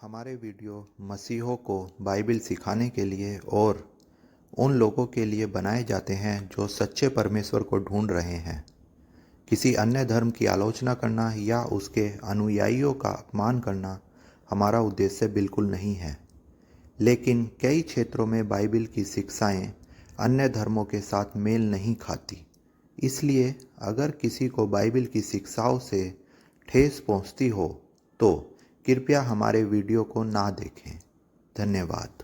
हमारे वीडियो मसीहों को बाइबिल सिखाने के लिए और उन लोगों के लिए बनाए जाते हैं जो सच्चे परमेश्वर को ढूंढ रहे हैं। किसी अन्य धर्म की आलोचना करना या उसके अनुयायियों का अपमान करना हमारा उद्देश्य बिल्कुल नहीं है। लेकिन कई क्षेत्रों में बाइबिल की शिक्षाएं अन्य धर्मों के साथ मेल नहीं खाती। इसलिए अगर किसी को बाइबिल की शिक्षाओं से ठेस पहुंचती हो तो कृपया हमारे वीडियो को ना देखें। धन्यवाद।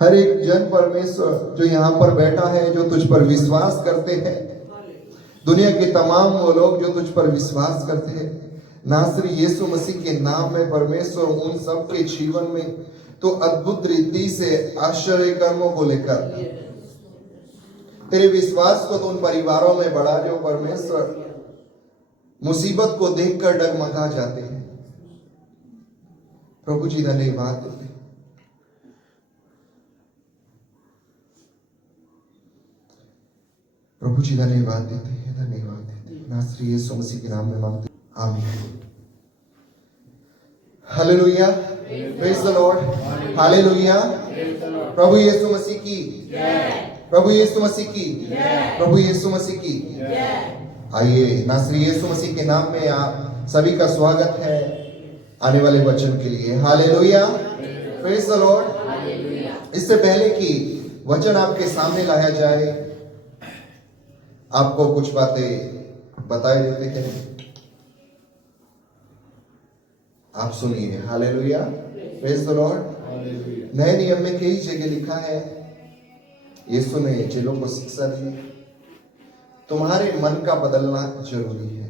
हर एक जन परमेश्वर जो यहाँ पर बैठा है, जो तुझ पर विश्वास करते हैं, दुनिया के तमाम वो लोग जो तुझ पर विश्वास करते हैं, नासरी यीशु मसीह के नाम में परमेश्वर उन सब के जीवन में तो अद्भुत रीति से आश्चर्य कर्मों को लेकर तेरे विश्वास को तो उन परिवारों में बढ़ा जो परमेश्वर मुसीबत को देखकर डगमगा जाते हैं। प्रभु जी धन्यवाद देते हैं। प्रभु जी धन्यवाद देते हैं, धन्यवाद देते हैं। नासरी यीशु मसीह के नाम में मांगते हैं, आमीन। Hallelujah, praise the Lord, hallelujah. प्रभु यीशु मसीह की जय, प्रभु यीशु मसीह की जय, प्रभु यीशु मसीह की जय। आइए, नासरी यीशु मसीह के नाम में आप सभी का स्वागत है आने वाले वचन के लिए। Hallelujah, praise the Lord. इससे पहले कि वचन आपके सामने लाया जाए, आपको कुछ बातें बताए देते हैं, आप सुनिए। Hallelujah, praise the Lord. नए नियम में कई जगह लिखा है, यीशु ने चेलों को शिक्षा दी, तुम्हारे मन का बदलना जरूरी है।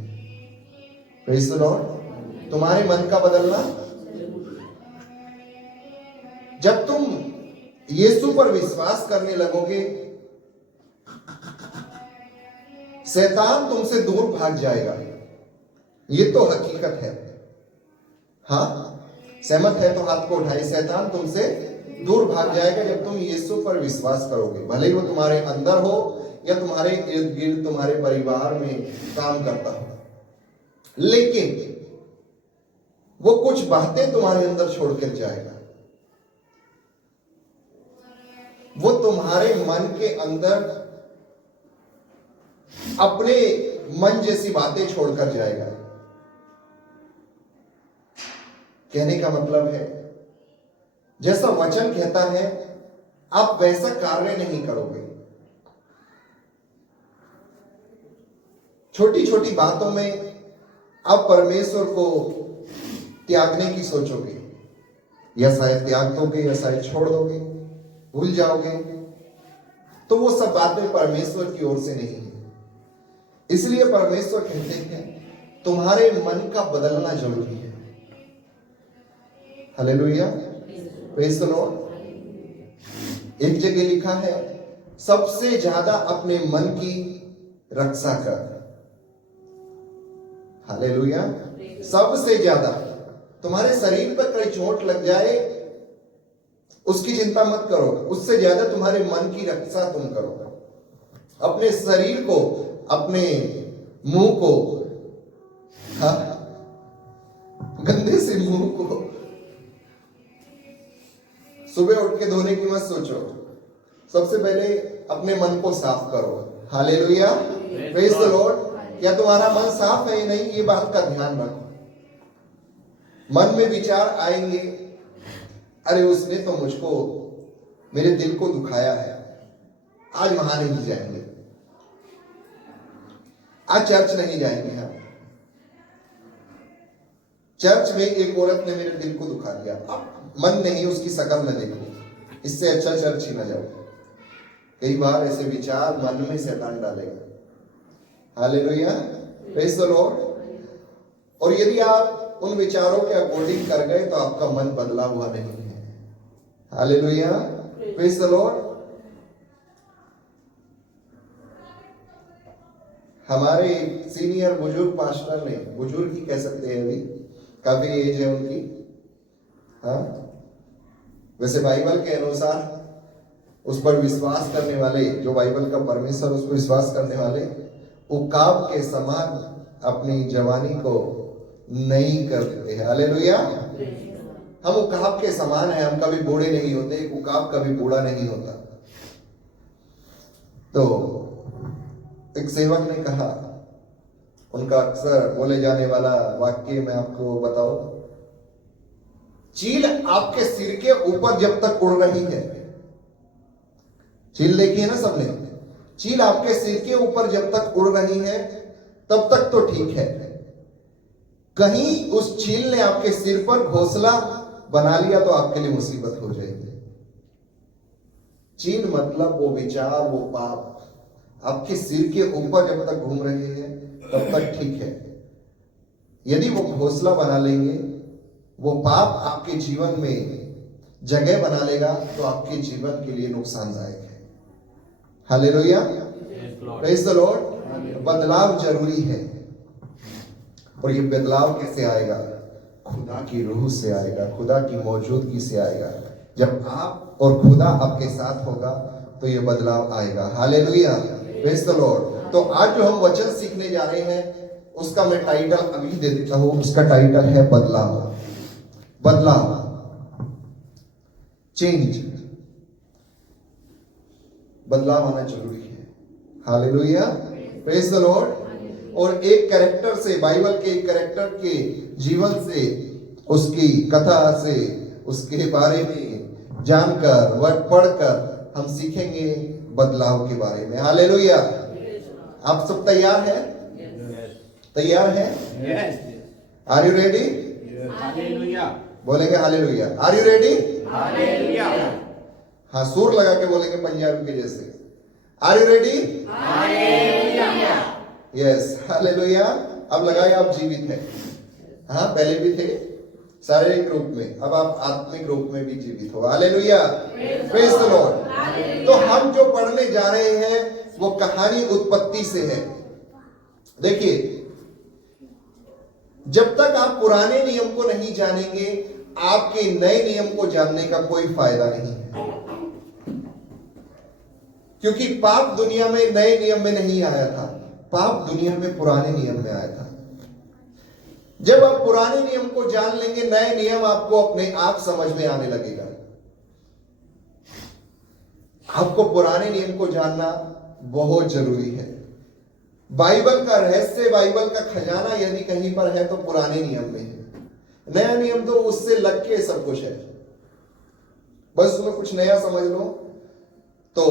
प्रेज द लॉर्ड, तुम्हारे मन का बदलना। जब तुम यीशु पर विश्वास करने लगोगे, शैतान तुमसे दूर भाग जाएगा। ये तो हकीकत है। हाँ, सहमत है तो हाथ को उठाए। शैतान तुमसे दूर भाग जाएगा जब तुम यीशु पर विश्वास करोगे, भले ही वो तुम्हारे अंदर हो या तुम्हारे इर्द गिर्द तुम्हारे परिवार में काम करता हो। लेकिन वो कुछ बातें तुम्हारे अंदर छोड़कर जाएगा। वो तुम्हारे मन के अंदर अपने मन जैसी बातें छोड़कर जाएगा। कहने का मतलब है, जैसा वचन कहता है आप वैसा कार्य नहीं करोगे। छोटी छोटी बातों में आप परमेश्वर को त्यागने की सोचोगे, या शायद त्याग दोगे या शायद छोड़ दोगे, भूल जाओगे। तो वो सब बातें परमेश्वर की ओर से नहीं है। इसलिए परमेश्वर कहते हैं तुम्हारे मन का बदलना जरूरी है। Hallelujah, praise the Lord. एक जगह लिखा है, सबसे ज्यादा अपने मन की रक्षा कर। हालेलुया, सबसे ज्यादा। तुम्हारे शरीर पर कोई चोट लग जाए उसकी चिंता मत करो, उससे ज्यादा तुम्हारे मन की रक्षा तुम करो। अपने शरीर को, अपने मुंह को, हाँ, गंदे से मुंह को सुबह उठ के धोने की मत सोचो। सबसे पहले अपने मन को साफ करो। Hallelujah, praise the Lord. क्या तुम्हारा मन साफ है या नहीं, ये बात का ध्यान रखो। मन में विचार आएंगे, अरे उसने तो मुझको, मेरे दिल को दुखाया है, आज वहां नहीं जाएंगे, आज चर्च नहीं जाएंगे। हम चर्च में एक औरत ने मेरे दिल को दुखा दिया, अब मन नहीं उसकी शकल न देखो, इससे अच्छा चर्च ही न जाओ। कई बार ऐसे विचार मन में शैतान डालेगा। Hallelujah, praise the Lord. और यदि आप उन विचारों के अकॉर्डिंग कर गए तो आपका मन बदला हुआ नहीं है। Hallelujah, praise the Lord. हमारे सीनियर बुजुर्ग पास्टर ने, बुजुर्ग ही कह सकते हैं, अभी काफी एज है उनकी, हाँ, वैसे बाइबल के अनुसार उस पर विश्वास करने वाले, जो बाइबल का परमेश्वर, उस पर विश्वास करने वाले उकाब के समान अपनी जवानी को नहीं कर देते हैं। हालेलुया। हम उकाब के समान हैं, हम कभी बूढ़े नहीं होते, एक उकाब कभी बूढ़ा नहीं होता। तो एक सेवक ने कहा, उनका अक्सर बोले जाने वाला वाक्य मैं आपको बताऊं, चील आपके सिर के ऊपर जब तक उड़ रही है, चील देखी है ना सबने, चील आपके सिर के ऊपर जब तक उड़ रही है तब तक तो ठीक है, कहीं उस चील ने आपके सिर पर घोंसला बना लिया तो आपके लिए मुसीबत हो जाएगी। चील मतलब वो विचार, वो पाप आपके सिर के ऊपर जब तक घूम रहे हैं तब तक ठीक है। यदि वो घोंसला बना लेंगे, वो पाप आपके जीवन में जगह बना लेगा तो आपके जीवन के लिए नुकसानदायक है। Hallelujah, praise the Lord. बदलाव जरूरी है, और ये बदलाव कैसे आएगा? खुदा की रूह से आएगा, खुदा की मौजूदगी से आएगा। जब आप और खुदा आपके साथ होगा तो ये बदलाव आएगा। Hallelujah, praise the Lord. तो आज जो हम वचन सीखने जा रहे हैं उसका मैं टाइटल अभी दे देता हूं। उसका टाइटल है बदलाव। बदलाव, चेंज। बदलाव आना जरूरी है। Hallelujah, praise the Lord. और एक कैरेक्टर से, बाइबल के एक कैरेक्टर के जीवन से, उसकी कथा से, उसके बारे में जानकर, वर्ड पढ़कर हम सीखेंगे बदलाव के बारे में। हालेलुया। आप सब तैयार हैं? तैयार हैं? Are you ready? हालेलुया। बोलेंगे hallelujah. Are you ready? Hallelujah. हाँ, सुर लगा के बोलेंगे पंजाबी के जैसे। Are you ready? Hallelujah. Yes, hallelujah. अब लगाए आप जीवित हैं। हाँ, पहले भी थे शारीरिक रूप में, अब आप आत्मिक रूप में भी जीवित हो। Hallelujah, praise the Lord. तो हम जो पढ़ने जा रहे हैं वो कहानी उत्पत्ति से है। देखिए, जब तक आप पुराने नियम को नहीं जानेंगे, आपके नए नियम को जानने का कोई फायदा नहीं है। क्योंकि पाप दुनिया में नए नियम में नहीं आया था, पाप दुनिया में पुराने नियम में आया था। जब आप पुराने नियम को जान लेंगे, नए नियम आपको अपने आप समझ में आने लगेगा। आपको पुराने नियम को जानना बहुत जरूरी है। बाइबल का रहस्य, बाइबल का खजाना यदि कहीं पर है तो पुराने नियम में है। नया नियम तो उससे लग के सब कुछ है, बस उसमें कुछ नया समझ लो। तो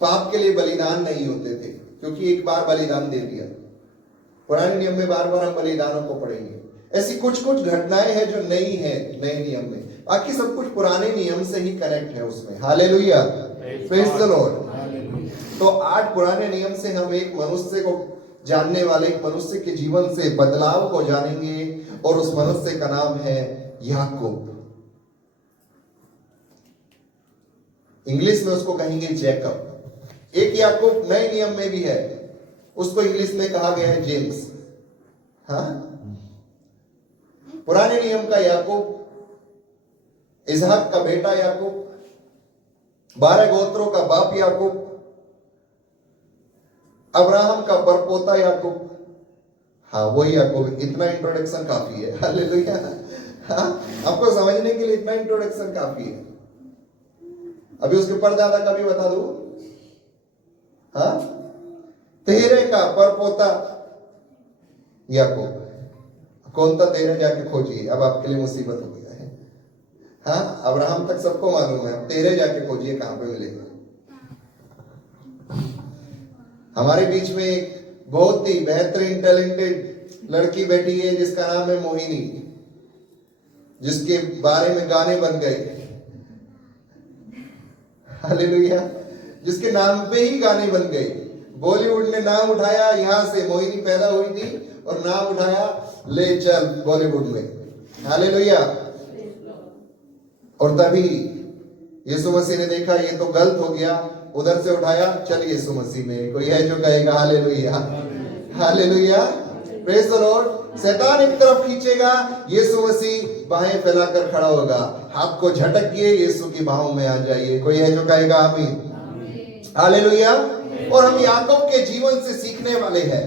पाप के लिए बलिदान नहीं होते थे, क्योंकि एक बार बलिदान दे दिया। पुराने नियम में बार बार हम बलिदानों को पढ़ेंगे। ऐसी कुछ कुछ घटनाएं हैं जो नई है नए नियम में, बाकी सब कुछ पुराने नियम से ही कनेक्ट है उसमें। Hallelujah, praise the Lord. तो आज पुराने नियम से हम एक मनुष्य को जानने वाले, एक मनुष्य के जीवन से बदलाव को जानेंगे, और उस मनुष्य का नाम है याकूब। इंग्लिश में उसको कहेंगे जैकब। एक याकूब नए नियम में भी है, उसको इंग्लिश में कहा गया है जेम्स। हाँ, पुराने नियम का याकूब, इसहाक का बेटा याकूब, 12 गोत्रों का बाप याकूब, अब्राहम का परपोता याकूब। हाँ, वही याकूब। इतना इंट्रोडक्शन काफी है। हालेलुया। हाँ, आपको समझने के लिए इतना इंट्रोडक्शन काफी है। अभी उसके परदादा का भी बता दो। हाँ, तेरे का परपोता याकूब। कौन था तेरे, जाके खोजिए, अब आपके लिए मुसीबत हो गया है। हाँ, अब्राहम तक सबको मालूम है, अब तेरे जाके खोजिए कहां पे मिलेगा। हमारे बीच में एक बहुत ही बेहतरीन टैलेंटेड लड़की बैठी है जिसका नाम है मोहिनी, जिसके बारे में गाने बन गए। हालेलुया, जिसके नाम पे ही गाने बन गए। बॉलीवुड ने नाम उठाया, यहां से मोहिनी पैदा हुई थी, और नाम उठाया ले चल बॉलीवुड में। हालेलुया। और तभी यीशु मसीह ने देखा ये तो गलत हो गया, उधर से उठाया चल यीशु मसीह में। कोई है जो कहेगा hallelujah? Hallelujah, praise the Lord. शैतान एक तरफ खींचेगा, यीशु मसीह बाहें फैलाकर खड़ा होगा। हाथ को झटकिए, यीशु की बाहों में आ जाइए। कोई है जो कहेगा आमीन, हालेलुया। और हम याकूब के जीवन से सीखने वाले हैं।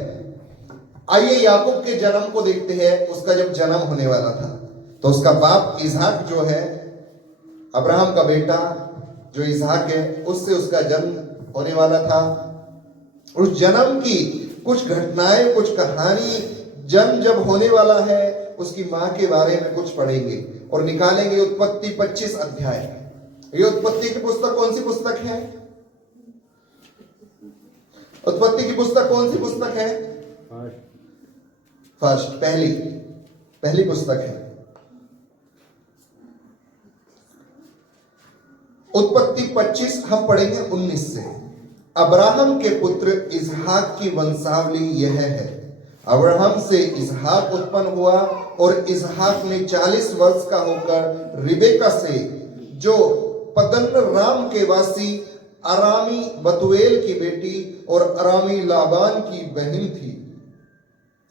आइए याकूब के जन्म को देखते हैं। उसका जब जन्म होने वाला था तो उसका बाप इसहाक जो है, अब्राहम का बेटा जो इसहाक है, उससे उसका जन्म होने वाला था। उस जन्म की कुछ घटनाएं, कुछ कहानी, जन्म जब होने वाला है उसकी मां के बारे में कुछ पढ़ेंगे और निकालेंगे उत्पत्ति 25 अध्याय। ये उत्पत्ति की पुस्तक कौन सी पुस्तक है? उत्पत्ति की पुस्तक कौन सी पुस्तक है? फर्स्ट, पहली पुस्तक है। उत्पत्ति 25 हम पढ़ेंगे 19 से। अब्राहम के पुत्र इसहाक की वंशावली यह है। अब्राहम से इसहाक उत्पन्न हुआ और इसहाक ने 40 वर्ष का होकर रिबेका से, जो पद्दनराम के वासी अरामी बतुएल की बेटी और अरामी लाबान की बहन थी,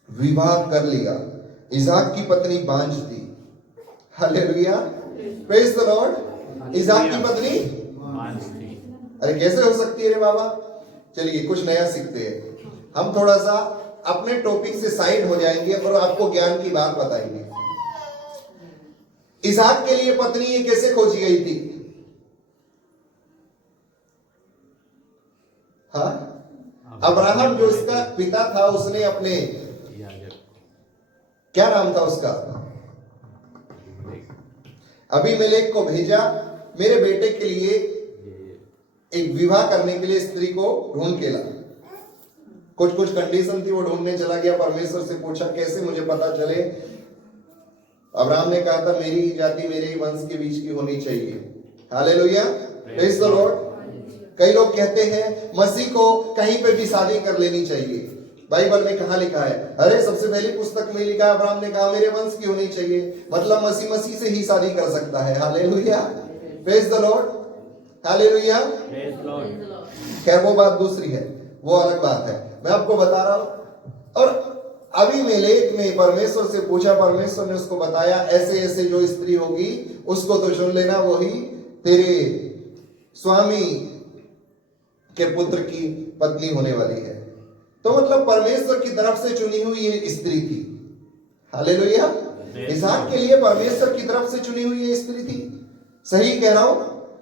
विवाह कर लिया। इसहाक की पत्नी बांझ थी। Hallelujah, praise the Lord. Ishaq की पत्नी, अरे कैसे हो सकती है रे बाबा? चलिए कुछ नया सीखते हैं। हम थोड़ा सा अपने टॉपिक से साइड हो जाएंगे और आपको ज्ञान की बात बताएंगे। इसहाक के लिए पत्नी ये कैसे खोजी गई थी? हाँ, अब्राहम जो इसका पिता था, उसने अपने, क्या नाम था उसका, अबीमेलेक को भेजा, मेरे बेटे के लिए एक विवाह करने के लिए स्त्री को ढूंढ के ला। कुछ कंडीशन थी, वो ढूंढने चला गया। परमेश्वर से पूछा कैसे मुझे पता चले? अब्राहम ने कहा था मेरी जाति मेरे ही वंश के बीच की होनी चाहिए। Hallelujah, praise the Lord. कई लोग कहते हैं मसीह को कहीं पे भी शादी कर लेनी चाहिए। बाइबल में कहां लिखा है? अरे सबसे पहली पुस्तक में लिखा है, अब्राहम ने कहा मेरे वंश की होनी चाहिए, मतलब मसीह से ही शादी कर सकता है। Hallelujah, praise the Lord, hallelujah. खैर वो बात दूसरी है, वो अलग बात है, मैं आपको बता रहा हूं। और अबीमेलेक ने परमेश्वर से पूछा, परमेश्वर ने उसको बताया ऐसे ऐसे जो स्त्री होगी उसको तो चुन लेना, वही तेरे स्वामी के पुत्र की पत्नी होने वाली है। तो मतलब परमेश्वर की तरफ से चुनी हुई ये स्त्री थी। हालेलुया, इसहाक के लिए परमेश्वर की तरफ से चुनी हुई ये स्त्री थी। सही कह रहा हूं?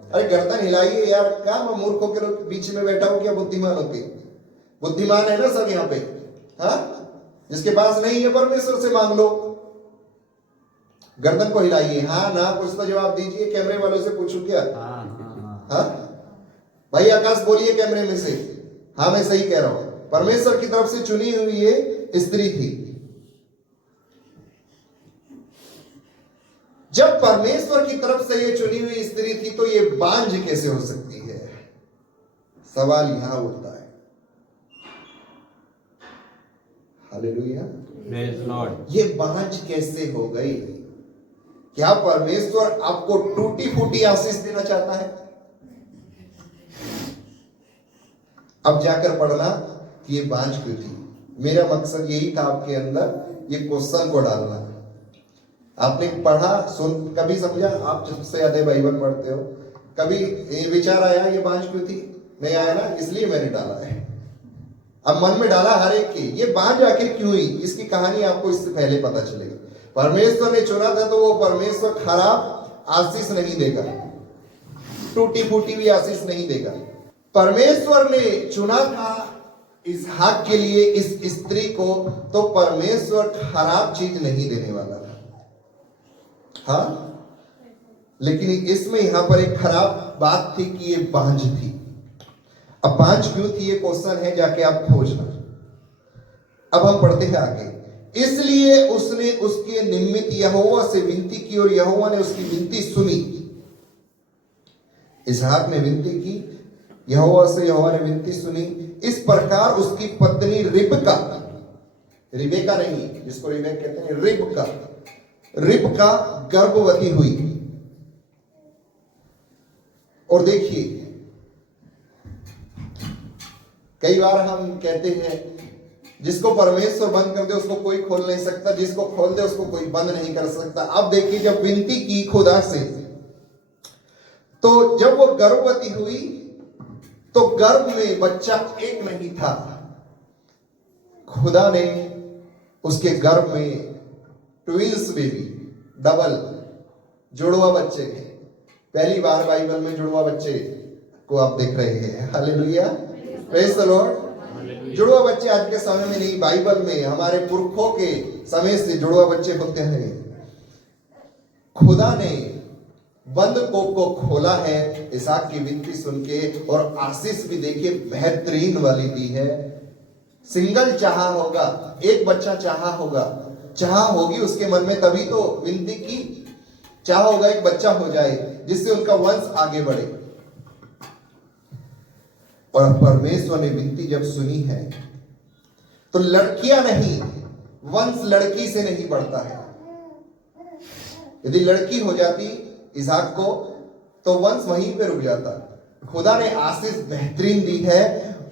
अरे गर्दन हिलाइए यार, क्या मैं मूर्खों के बीच में बैठा हूं क्या बुद्धिमान होके? बुद्धिमान है ना सब यहाँ पे? हाँ, जिसके पास नहीं है परमेश्वर से मांग लो। गर्दन को हिलाइए, हाँ ना, कुछ तो जवाब दीजिए। कैमरे वालों से पूछूं क्या? हाँ भाई, आकाश बोलिए कैमरे में से, हाँ मैं सही कह रहा हूं। परमेश्वर की तरफ से चुनी हुई ये स्त्री थी। जब परमेश्वर की तरफ से ये चुनी हुई स्त्री थी तो ये बांझ कैसे हो सकती है? सवाल यहां उठता है। Hallelujah, praise Lord. ये बांझ कैसे हो गई? क्या परमेश्वर आपको टूटी फूटी आशीष देना चाहता है? अब जाकर पढ़ना कि ये बांझ क्यों थी। मेरा मकसद यही था आपके अंदर ये क्वेश्चन को डालना। आपने पढ़ा, सुन, कभी समझा? आप सबसे ज्यादा बाइबल पढ़ते हो, कभी ये विचार आया ये बांझ क्यों थी? नहीं आया ना, इसलिए मैंने डाला है। अब मन में डाला हर एक की, ये बांझ आखिर क्यों हुई, इसकी कहानी आपको इससे पहले पता चलेगी। परमेश्वर ने चुना था तो वो परमेश्वर खराब आशीष नहीं देगा, टूटी फूटी हुई आशीष नहीं देगा। परमेश्वर ने चुना था इसहाक के लिए इस स्त्री को, तो परमेश्वर खराब चीज नहीं देने वाला था। हाँ, लेकिन इसमें यहां पर एक खराब बात थी कि ये बांझ थी। अब बांझ क्यों थी ये क्वेश्चन है, जाके आप खोजना। अब हम पढ़ते हैं आगे। इसलिए उसने उसके निमित्त यहोवा से विनती की और यहोवा ने उसकी विनती सुनी। इसहाक ने विनती की यहोवा से, यहोवा ने विनती सुनी। इस प्रकार उसकी पत्नी रिबका, रिबेका नहीं, जिसको रिबेक कहते हैं, रिबका गर्भवती हुई। और देखिए, कई बार हम कहते हैं जिसको परमेश्वर बंद कर दे उसको कोई खोल नहीं सकता, जिसको खोल दे उसको कोई बंद नहीं कर सकता। अब देखिए, जब विनती की खुदा से, तो जब वो गर्भवती हुई तो गर्भ में बच्चा एक नहीं था। खुदा ने उसके गर्भ में ट्विंस बेबी, डबल जुड़वा बच्चे के, पहली बार बाइबल में जुड़वा बच्चे को आप देख रहे हैं। Hallelujah, praise the Lord. जुड़वा बच्चे आज के समय में नहीं, बाइबल में हमारे पुरखों के समय से जुड़वा बच्चे होते हैं। खुदा ने बंद कोख को खोला है इसहाक की विनती सुन के, और आशीष भी देखिए बेहतरीन वाली दी है। सिंगल चाहा होगा, एक बच्चा चाहा होगा, चाह होगी उसके मन में, तभी तो विनती की। चाह होगा एक बच्चा हो जाए जिससे उनका वंश आगे बढ़े। और परमेश्वर ने विनती जब सुनी है तो लड़कियां नहीं, वंश लड़की से नहीं बढ़ता है। यदि लड़की हो जाती इसहाक को तो वंश वहीं पे रुक जाता। खुदा ने आशीष बेहतरीन दी है,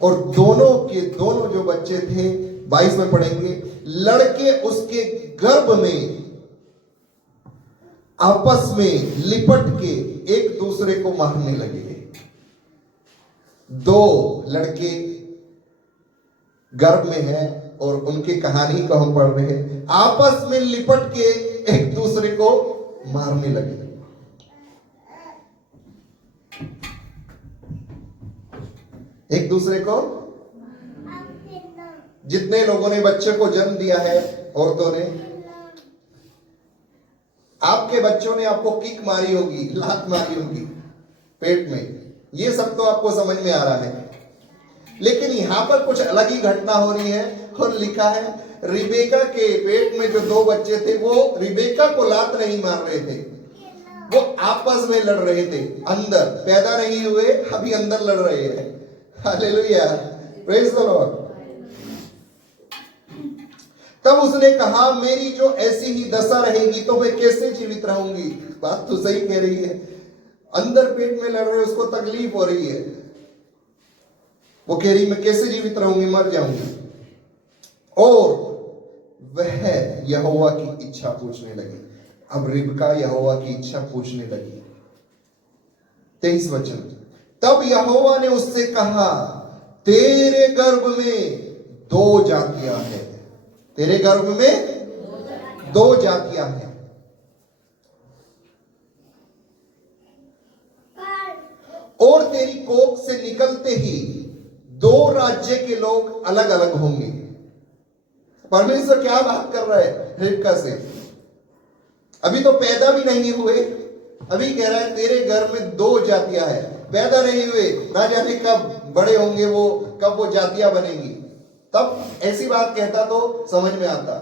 और दोनों के दोनों जो बच्चे थे, 22 में पढ़ेंगे, लड़के उसके गर्भ में आपस में लिपट के एक दूसरे को मारने लगे। दो लड़के गर्भ में हैं और उनकी कहानी को हम पढ़ रहे हैं, आपस में लिपट के एक दूसरे को मारने लगे। एक दूसरे को, जितने लोगों ने बच्चे को जन्म दिया है, औरतों ने, आपके बच्चों ने आपको किक मारी होगी, लात मारी होगी पेट में, ये सब तो आपको समझ में आ रहा है। लेकिन यहां पर कुछ अलग ही घटना हो रही है, और लिखा है रिबेका के पेट में जो दो बच्चे थे वो रिबेका को लात नहीं मार रहे थे, वो आपस में लड़ रहे थे। अंदर पैदा नहीं हुए, अभी अंदर लड़ रहे हैं। Hallelujah, praise the Lord. तब उसने कहा, मेरी जो ऐसी ही दशा रहेगी तो मैं कैसे जीवित रहूंगी। बात तो सही कह रही है, अंदर पेट में लड़ रहे, उसको तकलीफ हो रही है, वो कह रही मैं कैसे जीवित रहूंगी, मर जाऊंगी। और वह यहोवा की इच्छा पूछने लगी। अब रिबका यहोवा की इच्छा पूछने लगी। 23 वचन, तब यहोवा ने उससे कहा, तेरे गर्भ में दो जातियां हैं, तेरे गर्भ में दो जातियां हैं, और तेरी कोख से निकलते ही दो राज्य के लोग अलग अलग होंगे। परमेश्वर क्या बात कर रहा है रिबका से? अभी तो पैदा भी नहीं हुए, अभी कह रहा है तेरे घर में दो जातियां हैं, पैदा नहीं हुए, ना जाने कब बड़े होंगे वो, कब वो जातियां बनेंगी। तब ऐसी बात कहता तो समझ में आता।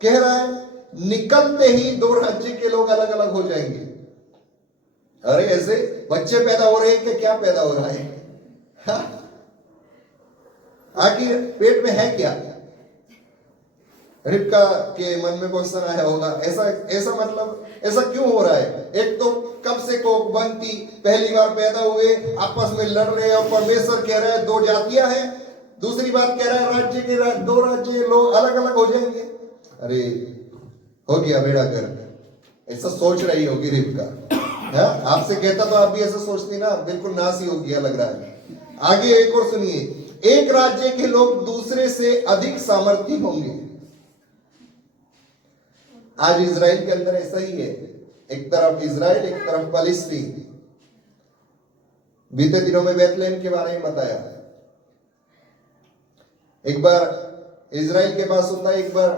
कह रहा है निकलते ही दो राज्य के लोग अलग अलग हो जाएंगे। अरे ऐसे बच्चे पैदा हो रहे हैं कि क्या पैदा हो रहा है? आखिर पेट में है क्या? रिबका के मन में क्वेश्चन आया होगा, ऐसा मतलब ऐसा क्यों हो रहा है? एक तो कब से कोख बनती, पहली बार पैदा हुए, आपस में लड़ रहे हैं, और परमेश्वर कह रहा है दो जातियां हैं। दूसरी बात कह रहा है राज्य के दो राज्य लोग अलग अलग हो जाएंगे। अरे हो गया बेड़ा कर, ऐसा सोच रही होगी रिबका। आपसे कहता तो आप भी ऐसा सोचती ना, बिल्कुल नासी हो गया लग रहा है। आगे एक और सुनिए, एक राज्य के लोग दूसरे से अधिक सामर्थी होंगे। आज इजराइल के अंदर ऐसा ही है, एक तरफ इजराइल, एक तरफ फलस्तीन। बीते दिनों में बैतलहम के बारे में बताया। एक बार इजराइल के पास होता है, एक बार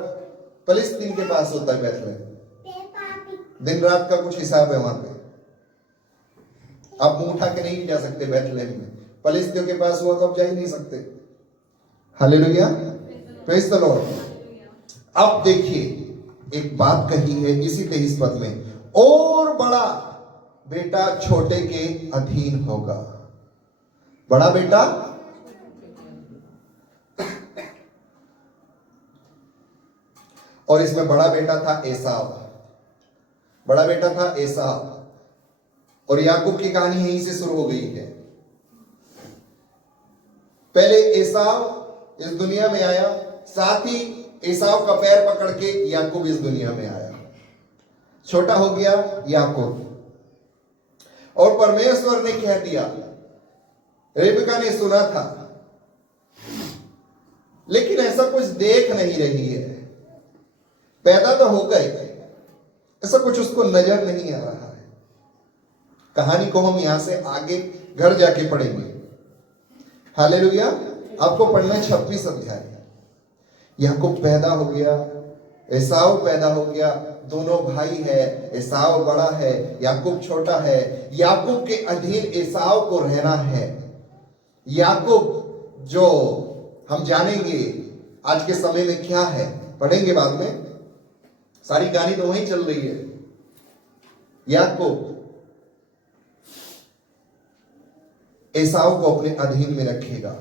फलस्तीन के पास होता है बैतलहम। दिन रात का कुछ हिसाब है वहां पे। आप मुंह उठा के नहीं जा सकते बैतलहम में, फलस्तीन के पास हुआ तो आप जा ही नहीं सकते। Hallelujah, praise the Lord. अब देखिए एक बात कही है इसी 23 पद में, और बड़ा बेटा छोटे के अधीन होगा। बड़ा बेटा और इसमें बड़ा बेटा था एसाव, बड़ा बेटा था एसाव। और याकूब की कहानी यहीं से शुरू हो गई है। पहले एसाव इस दुनिया में आया, साथ ही एसाव का पैर पकड़ के याकूब इस दुनिया में आया। छोटा हो गया याकूब, और परमेश्वर ने कह दिया, रेबिका ने सुना था लेकिन ऐसा कुछ देख नहीं रही है, पैदा तो हो गए, ऐसा कुछ उसको नजर नहीं आ रहा है। कहानी को हम यहां से आगे घर जाके पढ़ेंगे। हालेलुया। आपको पढ़ना है 26 अध्याय। याकूब पैदा हो गया, एसाव पैदा हो गया, दोनों भाई है, एसाव बड़ा है, याकूब छोटा है। याकूब के अधीन एसाव को रहना है। याकूब जो हम जानेंगे आज के समय में क्या है, पढ़ेंगे बाद में, सारी कहानी तो वहीं चल रही है। याकूब एसाव को अपने अधीन में रखेगा।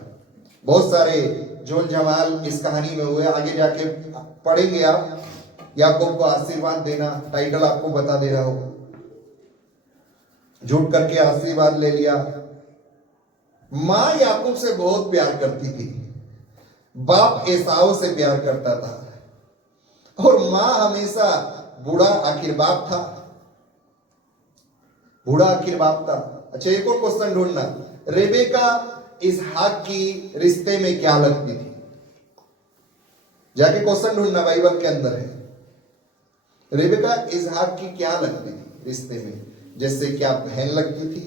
बहुत सारे जोल जमाल इस कहानी में हुए, आगे जाके पढ़ेंगे आप। याकूब को आशीर्वाद देना, टाइटल आपको बता दे रहा हूं। झूठ करके आशीर्वाद ले लिया। मां याकूब से बहुत प्यार करती थी, बाप एसाव से प्यार करता था, और मां हमेशा बूढ़ा आखिर बाप था, बूढ़ा आखिर बाप था। अच्छा, एक और क्वेश्चन ढूंढना, रेबेका इसहाक की रिश्ते में क्या लगती थी? जाके क्वेश्चन ढूंढना, बाइबल के अंदर है। रेबेका इसहाक की क्या लगती थी रिश्ते में? जैसे क्या बहन लगती थी,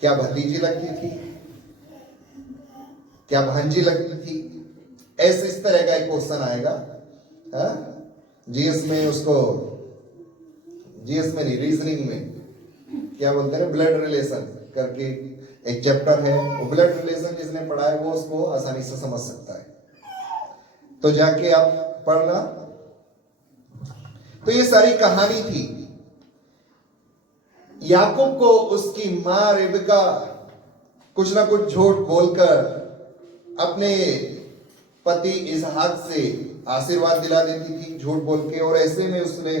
क्या भतीजी लगती थी, क्या भांजी लगती थी? ऐसे इस तरह का एक क्वेश्चन आएगा। जीएस में उसको, जीएस में नहीं, रीजनिंग में क्या बोलते हैं, ब्लड रिलेशन करके एक चैप्टर है, वो ब्लड रिलेशन जिसने पढ़ा है वो उसको आसानी से समझ सकता है। तो जाके आप पढ़ना। तो ये सारी कहानी थी। याकूब को उसकी मां रेबेका कुछ ना कुछ झूठ बोलकर अपने पति इसहाक से आशीर्वाद दिला देती थी, झूठ बोल के। और ऐसे में उसने,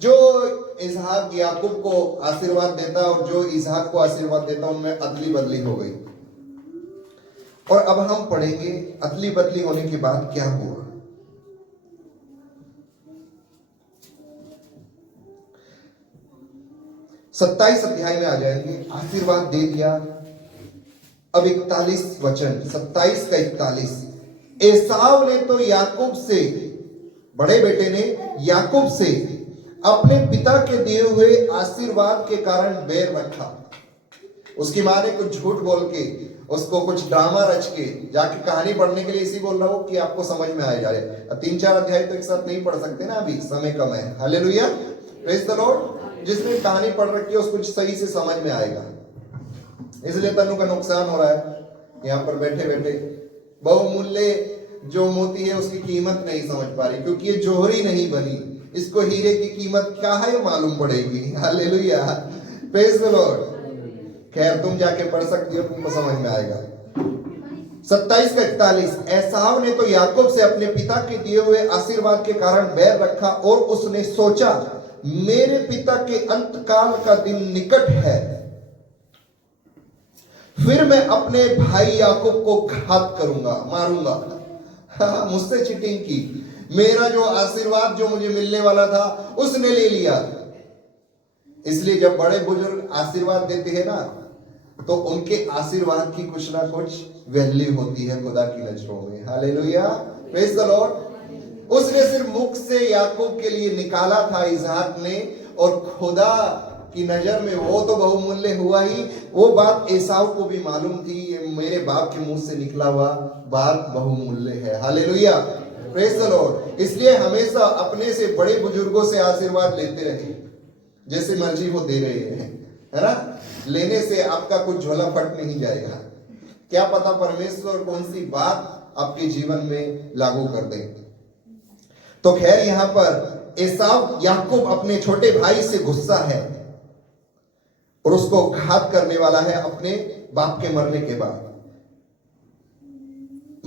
जो इसहाक याकूब को आशीर्वाद देता और जो इसहाक को आशीर्वाद देता, उनमें अदली बदली हो गई। और अब हम पढ़ेंगे अदली बदली होने के बाद क्या हुआ। सत्ताईस अध्याय में आ जाएंगे। आशीर्वाद दे दिया। अब 41 वचन, 27 का 41। एसाव ने तो याकूब से, बड़े बेटे ने याकूब से अपने पिता के दिए हुए आशीर्वाद के कारण बैर रखा। उसकी मां ने कुछ झूठ बोल के, उसको कुछ ड्रामा रच के, जाके कहानी पढ़ने के लिए इसी बोल रहा हूं कि आपको समझ में आ जाए। 3-4 अध्याय तो एक साथ नहीं पढ़ सकते ना, अभी समय कम है। Hallelujah, praise the Lord. जिसने कहानी पढ़ रखी है उसको सही से समझ में आएगा। इसलिए तनु का नुकसान हो रहा है यहां पर बैठे बैठे। बहुमूल्य जो मोती है उसकी कीमत नहीं समझ पा रही, क्योंकि ये जोहरी नहीं बनी। इसको हीरे की कीमत क्या है मालूम पड़ेगी। Hallelujah, praise the Lord. खैर, तुम जाके पढ़ सकती हो, तुमको समझ में आएगा। 27 का 41। एसाव ने तो याकूब से अपने पिता के दिए हुए आशीर्वाद के कारण बैर रखा, और उसने सोचा, मेरे पिता के अंतकाल का दिन निकट है, फिर मैं अपने भाई याकूब को घात करूंगा, मारूंगा। मुझसे चीटिंग की, मेरा जो आशीर्वाद जो मुझे मिलने वाला था उसने ले लिया। इसलिए जब बड़े बुजुर्ग आशीर्वाद देते हैं ना, तो उनके आशीर्वाद की कुछ ना कुछ वैल्यू होती है खुदा की नजरों में। Hallelujah, praise the Lord. उसने सिर्फ मुख से याकूब के लिए निकाला था इसहाक ने, और खुदा की नजर में वो तो बहुमूल्य हुआ ही, वो बात एसाव को भी मालूम थी, ये मेरे बाप के मुंह से निकला हुआ बात बहुमूल्य है। Hallelujah, praise the Lord. इसलिए हमेशा अपने से बड़े बुजुर्गों से आशीर्वाद लेते रहे, जैसे मर्जी वो दे रहे हैं, है ना। लेने से आपका कुछ झोला फट नहीं जाएगा। क्या पता परमेश्वर कौन सी बात आपके जीवन में लागू कर दे। तो खैर, यहां पर एसाव याकूब अपने छोटे भाई से गुस्सा है और उसको घात करने वाला है अपने बाप के मरने के बाद।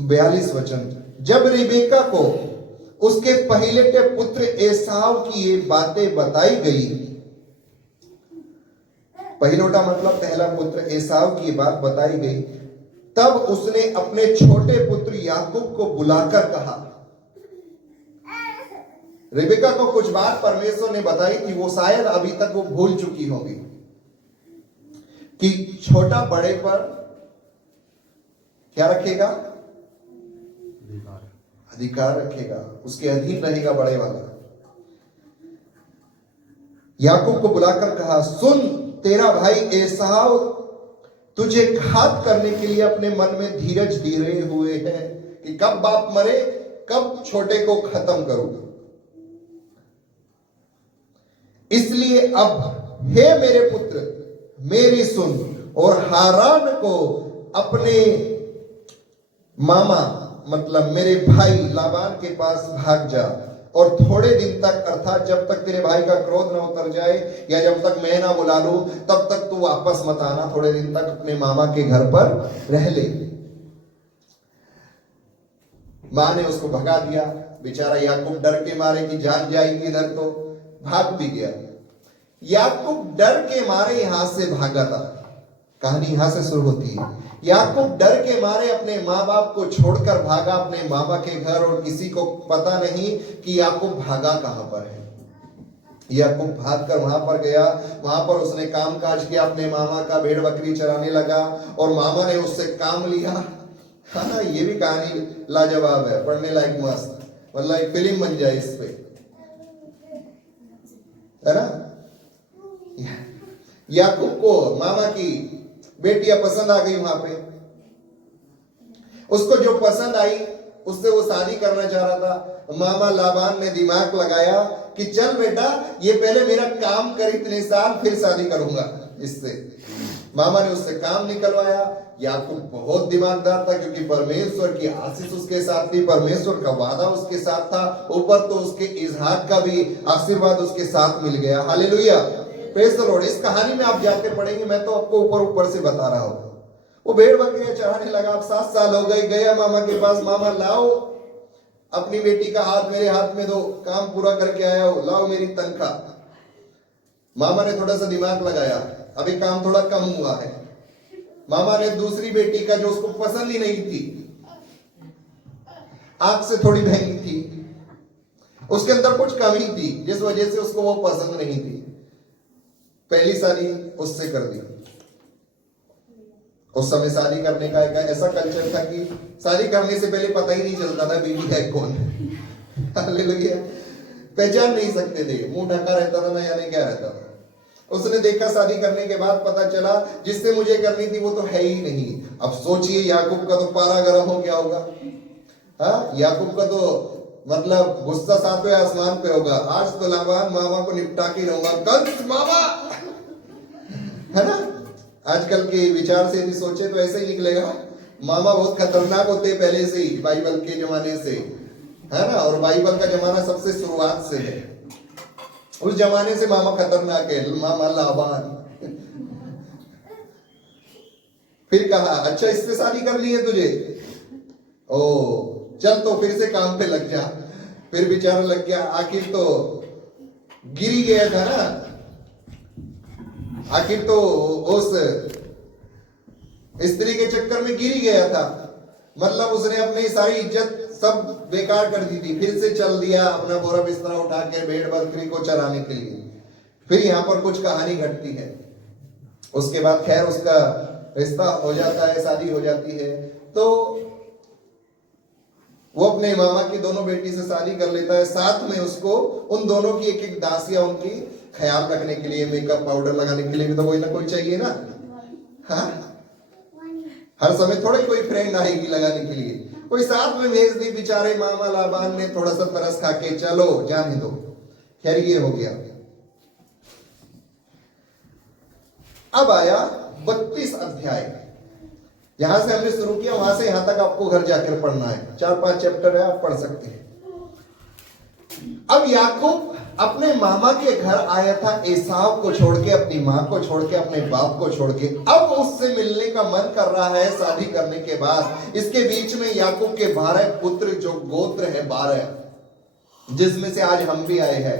42 वचन। जब रिबेका को उसके पहले के पुत्र एसाव की ये बातें बताई गई, पहिलोटा मतलब पहला पुत्र एसाव की बात बताई गई, तब उसने अपने छोटे पुत्र याकूब को बुलाकर कहा। रिबेका को कुछ बात परमेश्वर ने बताई थी, वो शायद अभी तक वो भूल चुकी होगी कि छोटा बड़े पर क्या रखेगा? अधिकार रखेगा, उसके अधीन रहेगा बड़े वाला। याकूब को बुलाकर कहा, सुन, तेरा भाई एसाव तुझे घात करने के लिए अपने मन में धीरज धीरे हुए है कि कब बाप मरे, कब छोटे को खत्म करूंगा। इसलिए अब हे मेरे पुत्र, मेरी सुन और हारान को अपने मामा मतलब मेरे भाई लाबान के पास भाग जा और थोड़े दिन तक, अर्थात जब तक तेरे भाई का क्रोध न उतर जाए या जब तक मैं ना बुला लूं तब तक तू वापस मत आना, थोड़े दिन तक अपने मामा के घर पर रह ले। मां ने उसको भगा दिया। बेचारा याकूब डर के मारे कि जान जाएगी इधर, तो भाग भी गया। याकूब डर के मारे यहां से भागा था। कहानी यहां से शुरू होती है। याकूब डर के मारे अपने माँ बाप को छोड़कर भागा अपने मामा के घर, और किसी को पता नहीं कि याकूब भागा कहां पर है। याकूब भागकर वहां पर गया। वहां पर उसने काम काज किया, अपने मामा का भेड़ बकरी चराने लगा और मामा ने उससे काम लिया। हाँ, ये भी कहानी लाजवाब है, पढ़ने लायक मस्त, मतलब एक फिल्म बन जाए इस पे, है ना। याकूब को मामा की बेटियां पसंद आ गई। वहां पे उसको जो पसंद आई उससे वो शादी करना चाह रहा था। मामा लाबान ने दिमाग लगाया कि चल बेटा, ये पहले मेरा काम कर इतने साल, फिर शादी करूंगा इससे। मामा ने उससे काम निकलवाया। याकूब बहुत दिमागदार था क्योंकि परमेश्वर की आशीष उसके साथ थी, परमेश्वर का वादा उसके साथ था, ऊपर तो उसके इसहाक का भी आशीर्वाद उसके साथ मिल गया। Hallelujah, praise the Lord. इस कहानी में आप जाके पढ़ेंगे, मैं तो आपको ऊपर ऊपर से बता रहा हूं। वो भेड़ बकरियां चराने लगा। अब 7 साल हो गए। गया मामा के पास, मामा लाओ अपनी बेटी का हाथ मेरे हाथ में दो, काम पूरा करके आया हो, लाओ मेरी तनख्वाह। मामा ने थोड़ा सा दिमाग लगाया, अभी काम थोड़ा कम हुआ है। मामा ने दूसरी बेटी का, जो उसको पसंद ही नहीं थी, आंख से थोड़ी महंगी थी, उसके अंदर कुछ कमी थी जिस वजह से उसको वो पसंद नहीं थी, पहली शादी उससे कर दी। उस समय शादी करने का एक ऐसा कल्चर था कि शादी करने से पहले पता ही नहीं चलता था बीवी है कौन। हालेलुया, पहचान नहीं सकते थे, मुंह ढका रहता था ना, यानी क्या रहता था। उसने देखा, शादी करने के बाद पता चला जिससे मुझे करनी थी वो तो है ही नहीं। अब सोचिए, याकूब का तो पारा गर्म हो गया होगा। हाँ, याकूब का तो मतलब गुस्सा 7वें आसमान पे होगा। आज तो लाबान मामा को निपटा के रहूंगा, कंस मामा, है ना। आजकल के विचार से यदि सोचे तो ऐसे ही निकलेगा। मामा बहुत खतरनाक होते हैं पहले से ही, बाइबल के जमाने से, है ना। और बाइबल का जमाना सबसे शुरुआत से है, उस जमाने से मामा खतरनाक है, मामा लाबान। फिर कहा, अच्छा इससे शादी कर ली है तुझे, ओ चल तो फिर से काम पे लग जा। फिर बेचारा लग गया। आखिर तो गिर ही गया था ना, आखिर तो उस स्त्री के चक्कर में गिर ही गया था। मतलब उसने अपनी सारी इज्जत सब बेकार कर दी थी। फिर से चल दिया अपना बोरा बिस्तरा उठा के भेड़ बकरी को चराने के लिए। फिर यहां पर कुछ कहानी घटती है। उसके बाद खैर उसका रिश्ता हो जाता है, शादी हो जाती है। तो वो अपने मामा की दोनों बेटी से शादी कर लेता है। साथ में उसको उन दोनों की एक एक दासियां उनकी ख्याल रखने के लिए, मेकअप पाउडर लगाने के लिए भी तो कोई ना कोई चाहिए ना। हाँ, हर समय थोड़ा ही कोई फ्रेंड आएगी लगाने के लिए, कोई साथ में भेज दी। बेचारे मामा लाबान ने थोड़ा सा तरस खा के चलो जाने दो। खैर ये हो गया। अब आया 32 अध्याय। यहां से हमने शुरू किया, वहां से यहां तक आपको घर जाकर पढ़ना है। 4-5 चैप्टर है, आप पढ़ सकते हैं। अब याकूब अपने मामा के घर आया था, एसाव को छोड़ के, अपनी मां को छोड़ के, अपने बाप को छोड़ के। अब उससे मिलने का मन कर रहा है शादी करने के बाद। इसके बीच में याकूब के 12 पुत्र, जो गोत्र है 12, जिसमें से आज हम भी आए हैं।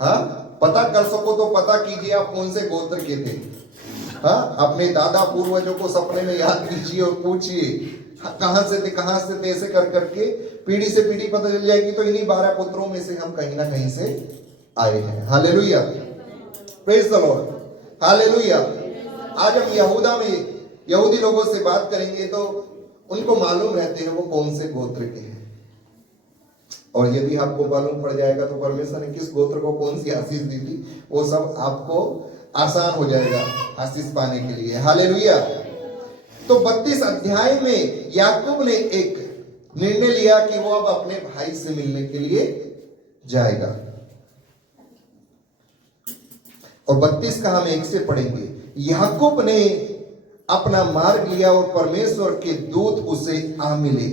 हाँ, पता कर सको तो पता कीजिए आप कौन से गोत्र के थे। हाँ, अपने दादा पूर्वजों को सपने में याद कीजिए और पूछिए कहां से थे, ऐसे कर करके पीढ़ी से पीढ़ी पता चल जाएगी। तो इन्हीं 12 पुत्रों में से हम कहीं ना कहीं से आए हैं। Hallelujah, praise the Lord, hallelujah. आज हम यहूदा में यहूदी लोगों से बात करेंगे तो उनको मालूम रहते हैं वो कौन से गोत्र के हैं, और यदि आपको मालूम पड़ जाएगा तो परमेश्वर ने किस गोत्र को कौन सी आशीष दी थी, वो सब आपको आसान हो जाएगा आशीष पाने के लिए। हालेलुया। तो 32 अध्याय में याकूब ने एक निर्णय लिया कि वो अब अपने भाई से मिलने के लिए जाएगा, और 32 का हम 1 से पढ़ेंगे। याकूब ने अपना मार्ग लिया और परमेश्वर के दूत उसे आ मिले।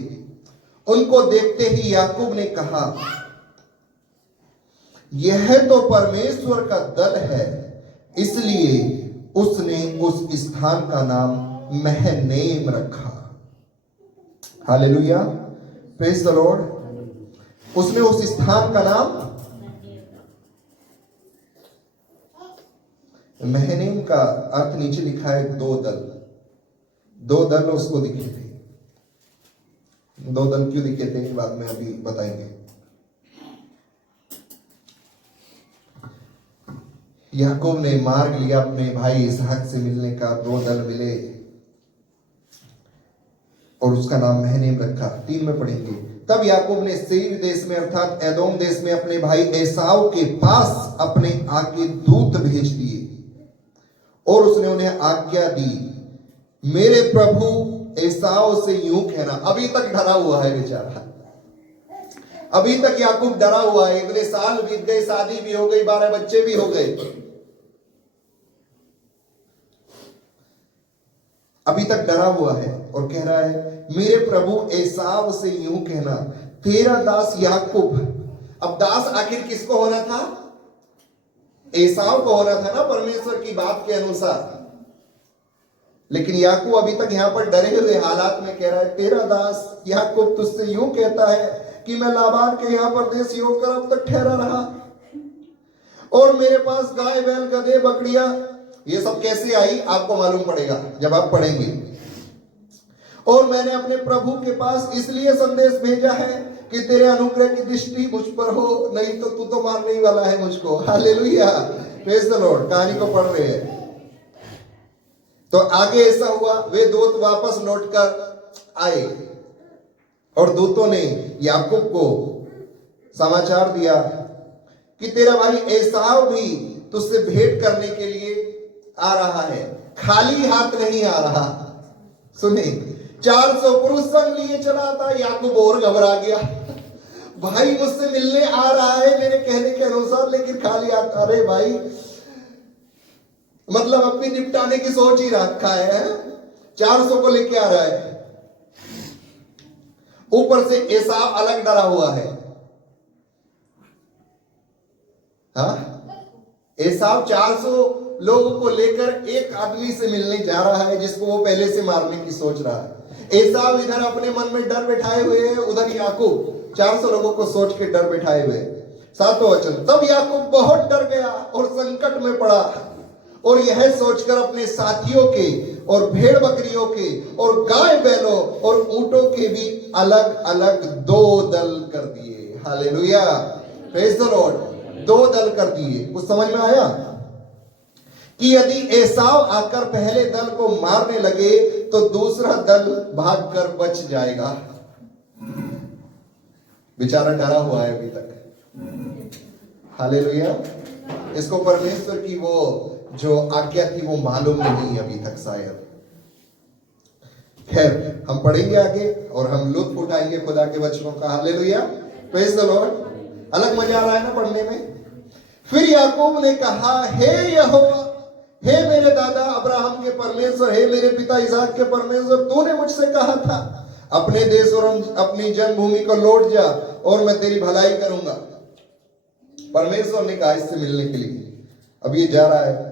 उनको देखते ही याकूब ने कहा, यह तो परमेश्वर का दल है। इसलिए उसने उस स्थान का नाम महनेम रखा। Hallelujah, praise the Lord. उसने उस स्थान का नाम, महनेम का अर्थ नीचे लिखा है दो दल उसको दिखे थे। 2 दल क्यों दिखे थे बाद में अभी बताएंगे। याकूब ने मार्ग लिया अपने भाई इसहाक से मिलने का, 2 दल मिले और उसका नाम महनेम रखा। 3 में पढ़ेंगे। तब याकूब ने सेईर देश में अर्थात एदोम देश में अपने भाई एसाव के पास अपने आगे दूत भेज दिए और उसने उन्हें आज्ञा दी, मेरे प्रभु एसाव से यूं कहना। अभी तक डरा हुआ है बेचारा, अभी तक याकूब डरा हुआ है। इतने साल बीत गए, शादी भी हो गई, 12 बच्चे भी हो गए, अभी तक डरा हुआ है और कह रहा है, मेरे प्रभु एसाव से यूं कहना, तेरा दास याकूब। अब दास आखिर किसको होना था? एसाव को होना था ना, परमेश्वर की बात के अनुसार। लेकिन याकूब अभी तक यहां पर डरे हुए हालात में कह रहा है, तेरा दास याकूब तुझसे यूं कहता है कि मैं लाबान के यहां परदेसी होकर अब तक ठहरा रहा, और मेरे पास गाय बैल गधे बकरियां, ये सब कैसे आई आपको मालूम पड़ेगा जब आप पढ़ेंगे। और मैंने अपने प्रभु के पास इसलिए संदेश भेजा है कि तेरे अनुग्रह की दृष्टि मुझ पर हो, नहीं तो तू तो मारने ही वाला है मुझको। Hallelujah, praise the Lord. कहानी को पढ़ रहे हैं तो आगे ऐसा हुआ, वे दूत वापस लौटकर आए और दूतों ने याकूब को समाचार दिया कि तेरा भाई एसाव भी तुझसे भेंट करने के लिए आ रहा है, खाली हाथ नहीं आ रहा। सुने, 400 पुरुष संग लिए चला था। याकूब और घबरा गया, भाई मुझसे मिलने आ रहा है मेरे कहने के अनुसार, लेकिन खाली हाथ। अरे भाई, मतलब अपनी निपटाने की सोच ही रखा है, 400 को लेके आ रहा है। ऊपर से एसाव अलग डरा हुआ है। एसाव 400 लोगों को लेकर एक आदमी से मिलने जा रहा है जिसको वो पहले से मारने की सोच रहा है। एसाव इधर अपने मन में डर बैठाए हुए है, उधर याकूब 400 लोगों को सोच के डर बैठाए हुए। 7वां वचन, तब याकूब बहुत डर गया और संकट में पड़ा, और यह सोचकर अपने साथियों के और भेड़ बकरियों के और गाय बैलों और ऊंटों के भी अलग अलग 2 दल कर दिए। Hallelujah, praise the Lord. 2 दल कर दिए। कुछ समझ में आया कि यदि एसाव आकर पहले दल को मारने लगे तो दूसरा दल भागकर बच जाएगा। बेचारा डरा हुआ है अभी तक। हालेलुया। इसको परमेश्वर की वो जो आज्ञा थी वो मालूम नहीं अभी तक शायद। खैर, हम पढ़ेंगे आगे और हम लुत्फ उठाएंगे खुदा के वचनों का। Hallelujah, praise the Lord. अलग मजा आ रहा है ना पढ़ने में। फिर याकूब ने कहा, हे यहोवा, हे मेरे दादा अब्राहम के परमेश्वर, हे मेरे पिता इसहाक के परमेश्वर, तूने मुझसे कहा था अपने देश और अपनी जन्मभूमि को लौट जा और मैं तेरी भलाई करूंगा। परमेश्वर ने कहा इससे मिलने के लिए। अब ये जा रहा है,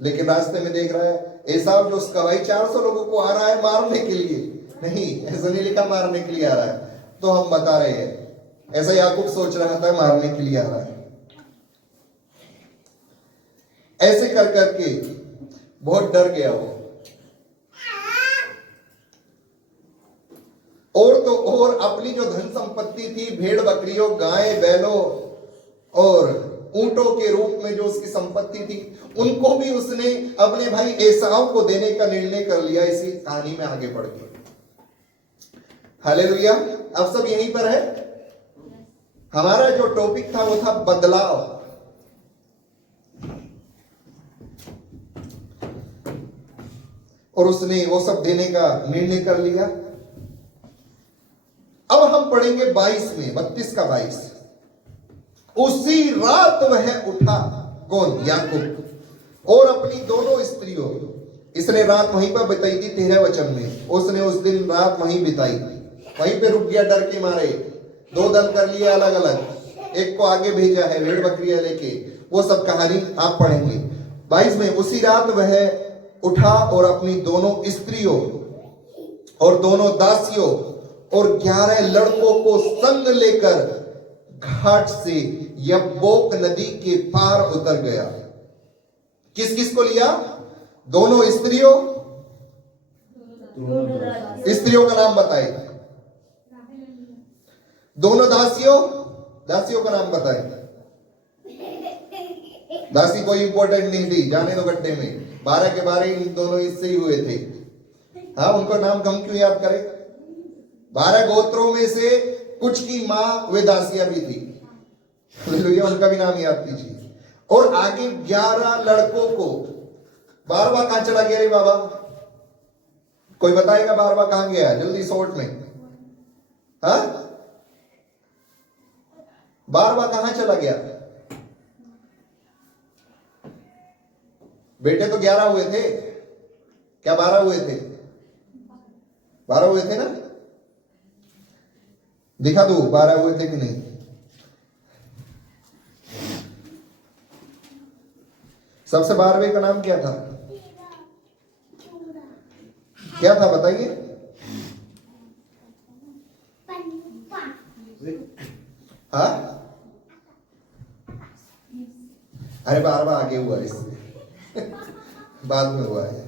लेकिन रास्ते में देख रहा है एसाव जो उसका भाई 400 लोगों को आ रहा है मारने के लिए। नहीं, ऐसा नहीं लिखा मारने के लिए आ रहा है, तो हम बता रहे हैं ऐसा याकूब सोच रहा था मारने के लिए आ रहा है। ऐसे कर करके बहुत डर गया वो। और तो और अपनी जो धन संपत्ति थी, भेड़ बकरियों, गाय बैलों और ऊंटों के रूप में जो उसकी संपत्ति थी, उनको भी उसने अपने भाई एसाव को देने का निर्णय कर लिया। इसी कहानी में आगे बढ़ के हालेलुया। अब सब यहीं पर है। हमारा जो टॉपिक था वो था बदलाव। और उसने वो सब देने का निर्णय कर लिया। अब हम पढ़ेंगे 22 में, 32 का 22। उसी रात वह उठा, कौन? याकूब, और अपनी दोनों स्त्रियों, इसने रात वहीं पर बिताई थी 13 वचन में। उसने उस दिन रात वहीं बिताई, वहीं पे रुक गया डर के मारे। 2 दल कर लिए अलग अलग, एक को आगे भेजा है भेड़ बकरियां लेके। वो सब कहानी आप पढ़ेंगे 22 में। उसी रात वह उठा और अपनी दोनों स्त्रियों और दोनों दासियों और 11 लड़कों को संग लेकर घाट से यब्बोक नदी के पार उतर गया। किस किस को लिया? दोनों स्त्रियों। स्त्रियों का नाम बताए। दोनों दासियों, दासियों का नाम बताए। दासी कोई इंपॉर्टेंट नहीं थी, जाने दो गड्ढे में। 12 के 12 इन दोनों इससे ही हुए थे। हाँ, उनको नाम हम क्यों याद करें? 12 गोत्रों में से कुछ की मां वे दासियां भी थी, उनका भी नाम याद कीजिए। और आगे 11 लड़कों को। 12वां कहां चला गया रे बाबा? कोई बताएगा 12वां कहां गया? जल्दी शॉर्ट में। हाँ, 12वां कहां चला गया? बेटे तो 11 हुए थे, क्या 12 हुए थे? 12 हुए थे ना? दिखा दो 12 हुए थे कि नहीं। सबसे 12वें का नाम क्या था? क्या था बताइए? हाँ, अरे 12वां आगे हुआ, इससे बाद में हुआ है।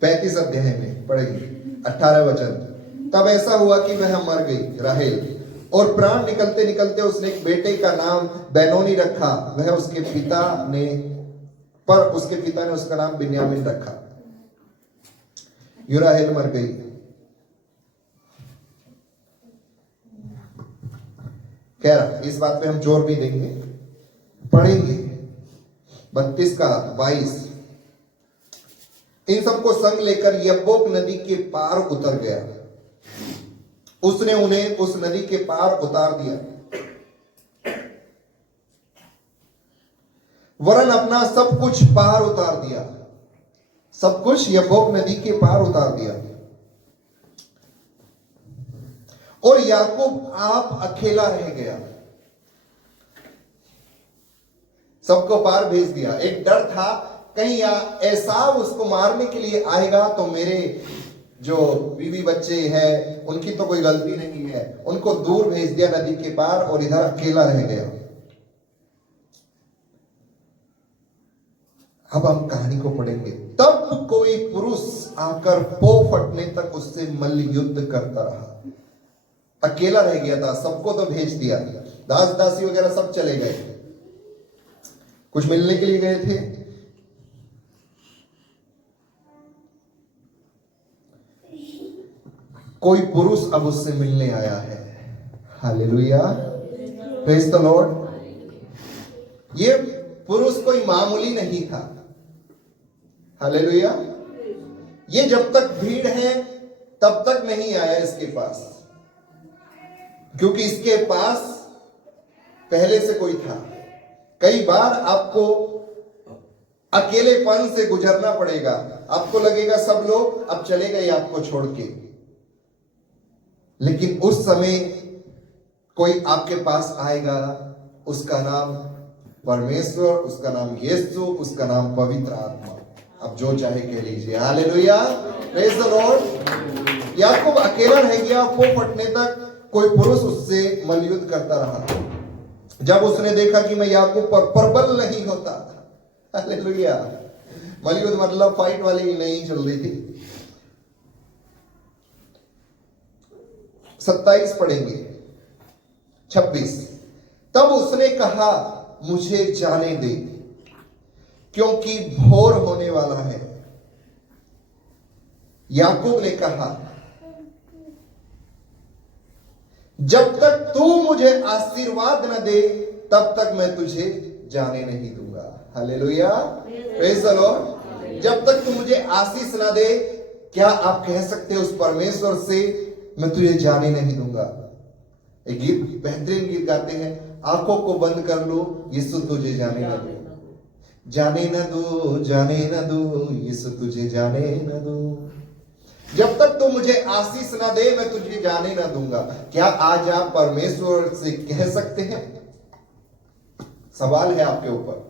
35 अध्याय में पढ़ेंगे 18 वचन। तब ऐसा हुआ कि वह मर गई राहेल, और प्राण निकलते निकलते उसने एक बेटे का नाम बेनोनी रखा। वह उसके पिता ने उसका नाम बिन्यामीन रखा। यूं राहेल मर गई। खैर, इस बात पे हम जोर भी देंगे, पढ़ेंगे 32 का 22। इन सबको संग लेकर यब्बोक नदी के पार उतर गया। उसने उन्हें उस नदी के पार उतार दिया, वरन अपना सब कुछ पार उतार दिया। सब कुछ यब्बोक नदी के पार उतार दिया। और याकूब आप अकेला रह गया। सबको पार भेज दिया। एक डर था, कहीं एसाव उसको मारने के लिए आएगा तो मेरे जो बीवी बच्चे हैं उनकी तो कोई गलती नहीं है। उनको दूर भेज दिया नदी के पार, और इधर अकेला रह गया। अब हम कहानी को पढ़ेंगे। तब कोई पुरुष आकर पो फटने तक उससे मल्ल युद्ध करता रहा। अकेला रह गया था, सबको तो भेज दिया, दास दासी वगैरह सब चले गए, कुछ मिलने के लिए गए थे। कोई पुरुष अब उससे मिलने आया है। Hallelujah, praise the Lord. ये पुरुष कोई मामूली नहीं था। हालेलुया। ये जब तक भीड़ है तब तक नहीं आया इसके पास, क्योंकि इसके पास पहले से कोई था। कई बार आपको अकेलेपन से गुजरना पड़ेगा। आपको लगेगा सब लोग अब चले गए आपको छोड़ के, लेकिन उस समय कोई आपके पास आएगा। उसका नाम परमेश्वर, उसका नाम यीशु, उसका नाम पवित्र आत्मा। अब जो चाहे कह लीजिए। Hallelujah, praise the Lord. Yakub अकेला रह गया। पो फटने तक कोई पुरुष उससे मल्लयुद्ध करता रहा। जब उसने देखा कि मैं याकूब पर प्रबल नहीं होता, हालेलुया, मलयुद्ध मतलब फाइट वाली नहीं चल रही थी। 27 पढ़ेंगे, 26। तब उसने कहा मुझे जाने दे, क्योंकि भोर होने वाला है। याकूब ने कहा जब तक तू मुझे आशीर्वाद न दे तब तक मैं तुझे जाने नहीं दूंगा। Hallelujah, praise the Lord. जब तक तू मुझे आशीष ना दे, क्या आप कह सकते हो उस परमेश्वर से मैं तुझे जाने नहीं दूंगा। एक गीत, बेहतरीन गीत गाते हैं, आंखों को बंद कर लो, यीशु तुझे जाने न दो, जाने न दो, जाने न दो, यीशु तुझे जाने न दो। जब तक तू मुझे आशीष ना दे मैं तुझे जाने ना दूंगा। क्या आज आप परमेश्वर से कह सकते हैं? सवाल है आपके ऊपर,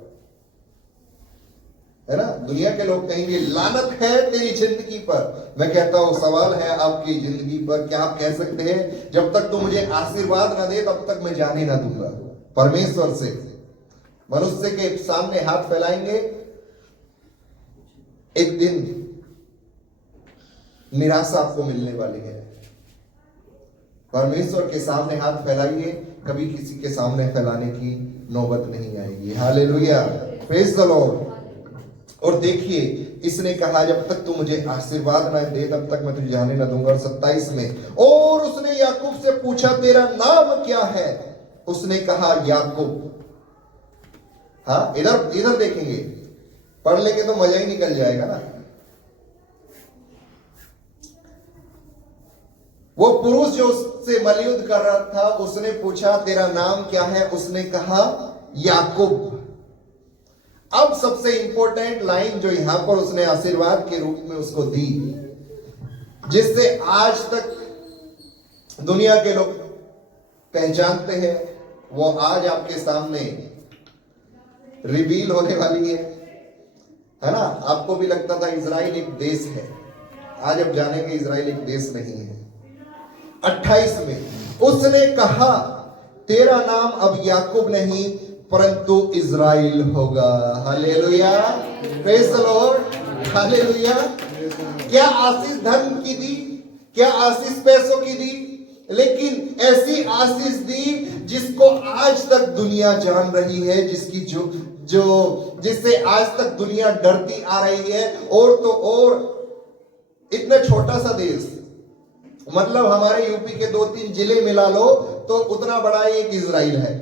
है ना। दुनिया के लोग कहेंगे लानत है तेरी जिंदगी पर। मैं कहता हूं सवाल है आपकी जिंदगी पर। क्या आप कह सकते हैं जब तक तू मुझे आशीर्वाद ना दे तब तक मैं जाने ना दूंगा? परमेश्वर से, मनुष्य के सामने हाथ फैलाएंगे, एक दिन निराशा आपको मिलने वाली है। परमेश्वर के सामने हाथ फैलाइए, कभी किसी के सामने फैलाने की नौबत नहीं आएगी। Hallelujah, praise the Lord. और देखिए, इसने कहा जब तक तू मुझे आशीर्वाद ना दे तब तक मैं तुझे जाने ना दूंगा। और 27 में, और उसने याकूब से पूछा तेरा नाम क्या है? उसने कहा याकूब। हाँ, इधर देखेंगे, पढ़ लेंगे तो मजा ही निकल जाएगा ना। वो पुरुष जो उससे मलयुद्ध कर रहा था, उसने पूछा तेरा नाम क्या है? उसने कहा याकूब। अब सबसे इंपॉर्टेंट लाइन जो यहां पर उसने आशीर्वाद के रूप में उसको दी, जिससे आज तक दुनिया के लोग पहचानते हैं, वो आज आपके सामने रिवील होने वाली है ना। आपको भी लगता था इजराइल एक देश है, आज अब जानेंगे इजराइल एक देश नहीं है। 28 में, उसने कहा तेरा नाम अब याकूब नहीं परंतु इजराइल होगा। Hallelujah, praise the Lord, hallelujah. क्या आशीष धन की दी, क्या आशीष पैसों की दी, लेकिन ऐसी आशीष दी जिसको आज तक दुनिया जान रही है, जिसकी जिससे आज तक दुनिया डरती आ रही है। और तो और इतना छोटा सा देश, मतलब हमारे यूपी के 2-3 जिले मिला लो तो उतना बड़ा एक इजराइल है।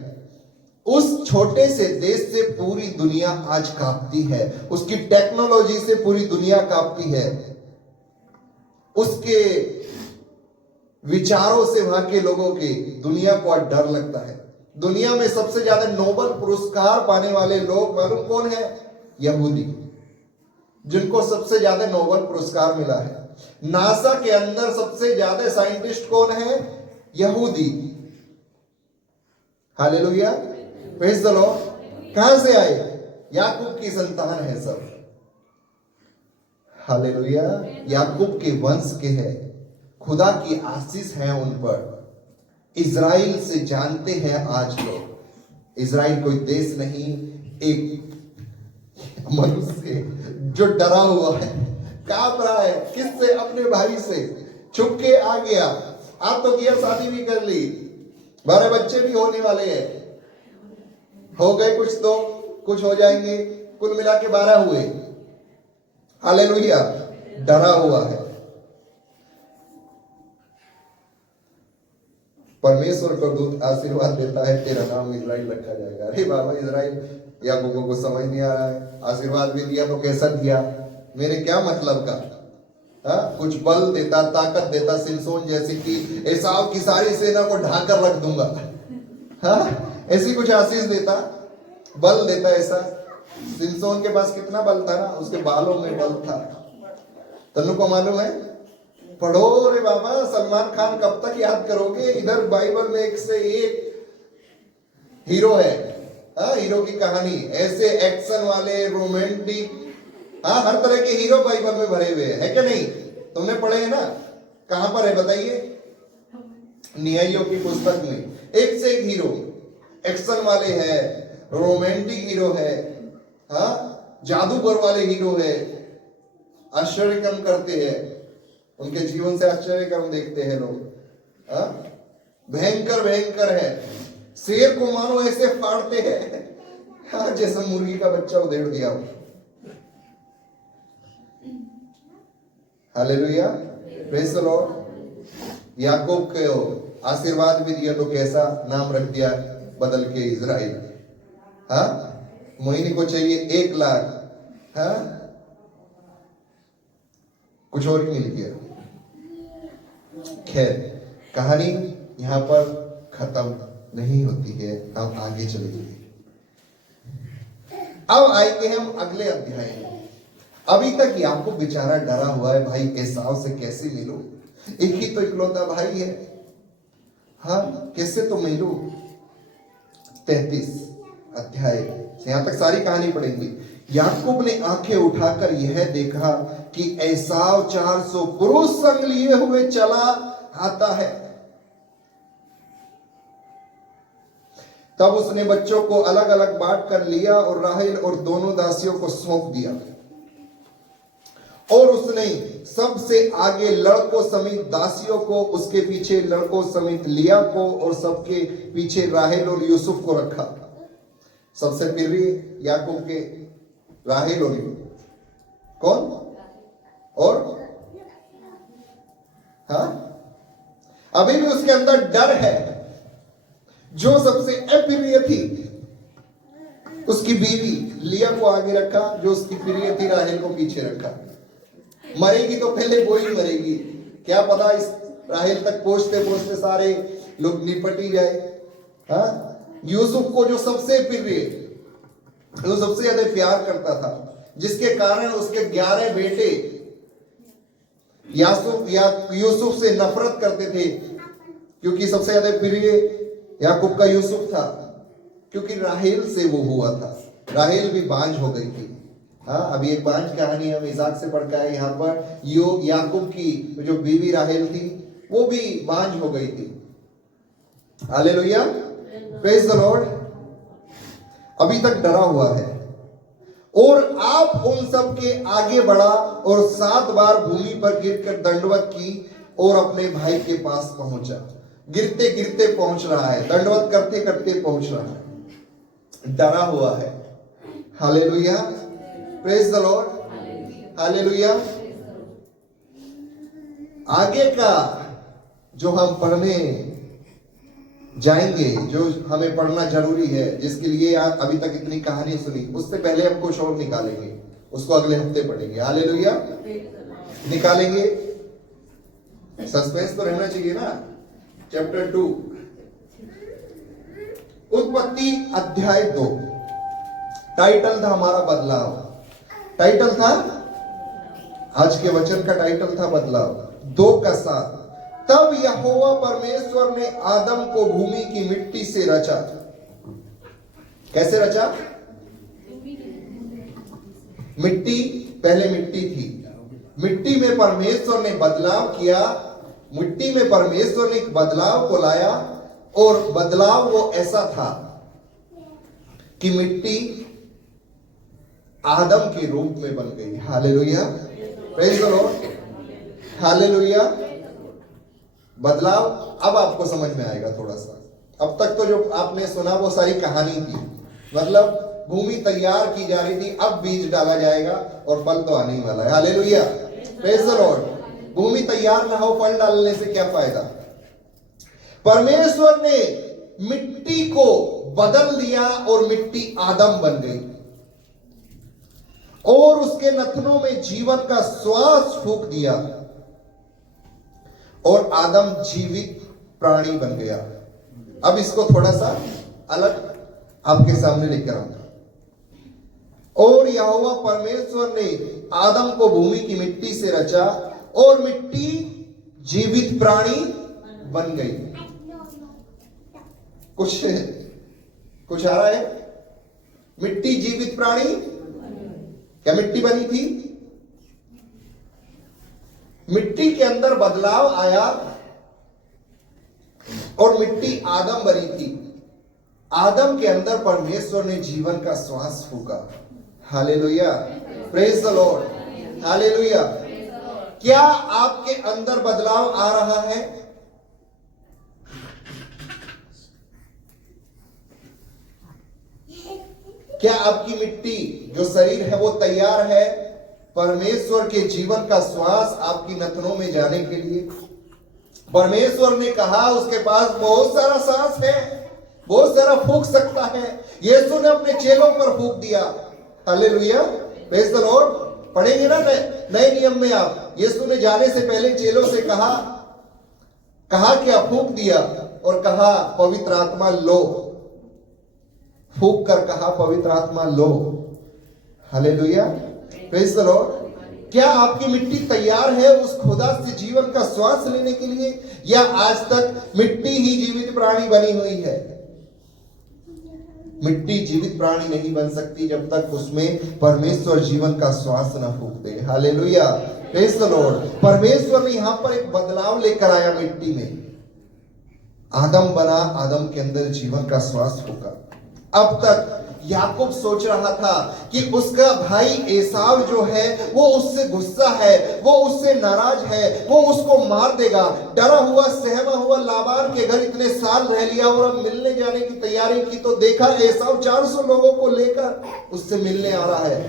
उस छोटे से देश से पूरी दुनिया आज कांपती है, उसकी टेक्नोलॉजी से पूरी दुनिया कांपती है, उसके विचारों से वहां के लोगों के दुनिया को आज डर लगता है। दुनिया में सबसे ज्यादा नोबेल पुरस्कार पाने वाले लोग मालूम कौन है? यहूदी, जिनको सबसे ज्यादा नोबेल पुरस्कार मिला है। नासा के अंदर सबसे ज्यादा साइंटिस्ट कौन है? यहूदी। Hallelujah, praise the Lord. कहां से आए? याकूब की संतान है सब। हालेलुया, याकूब के वंश के हैं, खुदा की आशीष है उन पर। इजराइल से जानते हैं आज लोग, इजराइल कोई देश नहीं, एक मनुष्य जो डरा हुआ है, कांप रहा है। किससे? अपने भाई से छुप के आ गया। आप तो किया, शादी भी कर ली, 12 बच्चे भी होने वाले हैं, हो गए कुछ तो कुछ हो जाएंगे, कुल मिला के 12 हुए। हालेलुया, डरा हुआ है। परमेश्वर का दूत आशीर्वाद देता है, तेरा नाम इजराइल रखा जाएगा। अरे बाबा, इजराइल याकूब को समझ नहीं आ रहा है। आशीर्वाद भी दिया तो कैसा दिया, मेरे क्या मतलब का? कुछ बल देता, ताकत देता, सिमसोन जैसे कि एसाव की सारी सेना को ढाकर रख दूंगा, ऐसी कुछ आशीष देता, बल देता ऐसा। सिमसोन के पास कितना बल था ना, उसके बालों में बल था। तन्नू को मालूम है? पढ़ो रे बाबा, सलमान खान कब तक याद करोगे? इधर बाइबल में एक से एक हीरो है, हीरो की कहानी, ऐसे एक्शन वाले, रोमांटिक, हर तरह के हीरो बाइबल में भरे हुए है क्या नहीं? तुमने पढ़े हैं ना? कहां पर है बताइए? न्यायियों की पुस्तक में एक से एक हीरो, एक्शन वाले हैं, रोमांटिक हीरो है, जादूगर वाले हीरो है, आश्चर्य कर्म करते हैं, उनके जीवन से आश्चर्य कर्म देखते हैं लोग। भयंकर भयंकर है, शेर को मानो ऐसे फाड़ते हैं जैसे मुर्गी का बच्चा उधेड़ दिया हो। Hallelujah, praise the Lord. Yakub को आशीर्वाद भी दिया तो कैसा नाम रख दिया बदल के इजराइल। मोहिनी को चाहिए 1 लाख, कुछ और ही मिल गया। खैर, कहानी यहां पर खत्म नहीं होती है, हम आगे चलेंगे। अब आएंगे हम अगले अध्याय में। अभी तक याकूब बेचारा डरा हुआ है, भाई एसाव से कैसे मिलूं, एक ही तो इकलौता भाई है, कैसे तो मिलूं। 33 अध्याय से यहां तक सारी कहानी पढ़ेंगे। याकूब ने आंखें उठाकर यह देखा कि एसाव 400 पुरुष संग लिए हुए चला आता है। तब उसने बच्चों को अलग अलग बांट कर लिया और राहेल और दोनों दासियों को सौंप दिया, और उसने सबसे आगे लड़कों समेत दासियों को, उसके पीछे लड़कों समेत लिया को, और सबके पीछे राहेल और यूसुफ को रखा। सबसे प्रिय याकूब के राहेल और कौन, और अभी भी उसके अंदर डर है। जो सबसे अप्रिय थी उसकी बीवी लिया को आगे रखा, जो उसकी प्रिय थी राहेल को पीछे रखा। मरेगी तो पहले वो ही मरेगी, क्या पता इस राहेल तक पहुंचते पहुंचते सारे लोग निपट ही जाए। यूसुफ को जो सबसे प्रिय, जो सबसे ज्यादा प्यार करता था, जिसके कारण उसके 11 बेटे यूसुफ से नफरत करते थे, क्योंकि सबसे ज्यादा प्रिय याकूब का यूसुफ था, क्योंकि राहेल से वो हुआ था। राहेल भी बांझ हो गई थी। अभी एक बांझ कहानी हम इसाक से पढ़ के आए। यहाँ पर याकूब की जो बीवी राहेल थी वो भी बांझ हो गई थी। Hallelujah, praise the Lord. अभी तक डरा हुआ है, और आप उन सब के आगे बढ़ा और 7 बार भूमि पर गिरकर दंडवत की और अपने भाई के पास पहुंचा। गिरते गिरते पहुंच रहा है, दंडवत करते करते पहुंच रहा है, डरा हुआ है। Hallelujah, praise the Lord, hallelujah. आगे का जो हम पढ़ने जाएंगे, जो हमें पढ़ना जरूरी है, जिसके लिए अभी तक इतनी कहानी सुनी, उससे पहले हम कुछ और निकालेंगे, उसको अगले हफ्ते पढ़ेंगे। हालेलुया, निकालेंगे। सस्पेंस तो रहना चाहिए ना। चैप्टर 2 उत्पत्ति अध्याय 2। टाइटल था हमारा बदलाव। टाइटल था, आज के वचन का टाइटल था बदलाव। 2:7। तब यहोवा परमेश्वर ने आदम को भूमि की मिट्टी से रचा। कैसे रचा? मिट्टी, पहले मिट्टी थी, मिट्टी में परमेश्वर ने बदलाव किया। मिट्टी में परमेश्वर ने एक बदलाव को लाया, और बदलाव वो ऐसा था कि मिट्टी आदम के रूप में बन गई। Hallelujah, praise the Lord, hallelujah. बदलाव अब आपको समझ में आएगा थोड़ा सा। अब तक तो जो आपने सुना वो सारी कहानी थी, मतलब भूमि तैयार की जा रही थी, अब बीज डाला जाएगा और फल तो आने ही वाला है। Hallelujah, praise the Lord. भूमि तैयार ना हो, फल डालने से क्या फायदा? परमेश्वर ने मिट्टी को बदल दिया और मिट्टी आदम बन गई, और उसके नथनों में जीवन का श्वास फूंक दिया, और आदम जीवित प्राणी बन गया। अब इसको थोड़ा सा अलग आपके सामने लेकर आऊंगा। और यहोवा परमेश्वर ने आदम को भूमि की मिट्टी से रचा, और मिट्टी जीवित प्राणी बन गई। कुछ आ रहा है? मिट्टी जीवित प्राणी, क्या मिट्टी बनी थी? मिट्टी के अंदर बदलाव आया और मिट्टी आदम बनी थी। आदम के अंदर परमेश्वर ने जीवन का श्वास फूंका। Hallelujah, praise the Lord, hallelujah. क्या आपके अंदर बदलाव आ रहा है? क्या आपकी मिट्टी जो शरीर है वो तैयार है परमेश्वर के जीवन का श्वास आपकी नथनों में जाने के लिए? परमेश्वर ने कहा उसके पास बहुत सारा सांस है, बहुत सारा फूंक सकता है। यीशु ने अपने चेलों पर फूंक दिया। Hallelujah, praise the Lord. पढ़ेंगे ना नए नियम में आप, यीशु ने जाने से पहले चेलों से कहा क्या? फूंक दिया और कहा पवित्र आत्मा लो। फूंक कर कहा पवित्र आत्मा लो। Hallelujah, praise the Lord. क्या आपकी मिट्टी तैयार है उस खुदा से जीवन का श्वास लेने के लिए, या आज तक मिट्टी ही जीवित प्राणी बनी हुई है? मिट्टी जीवित प्राणी नहीं बन सकती जब तक उसमें परमेश्वर जीवन का श्वास न फूंक दे। Hallelujah, praise the Lord. परमेश्वर ने यहां पर एक बदलाव लेकर आया मिट्टी में। आदम बना, आदम के अंदर जीवन का श्वास फूंका। अब तक याकूब सोच रहा था कि उसका भाई एसाव जो है वो उससे गुस्सा है, वो उससे नाराज है, वो उसको मार देगा। डरा हुआ सहमा हुआ लाबान के घर इतने साल रह लिया और अब मिलने जाने की तैयारी की तो देखा एसाव 400 लोगों को लेकर उससे मिलने आ रहा है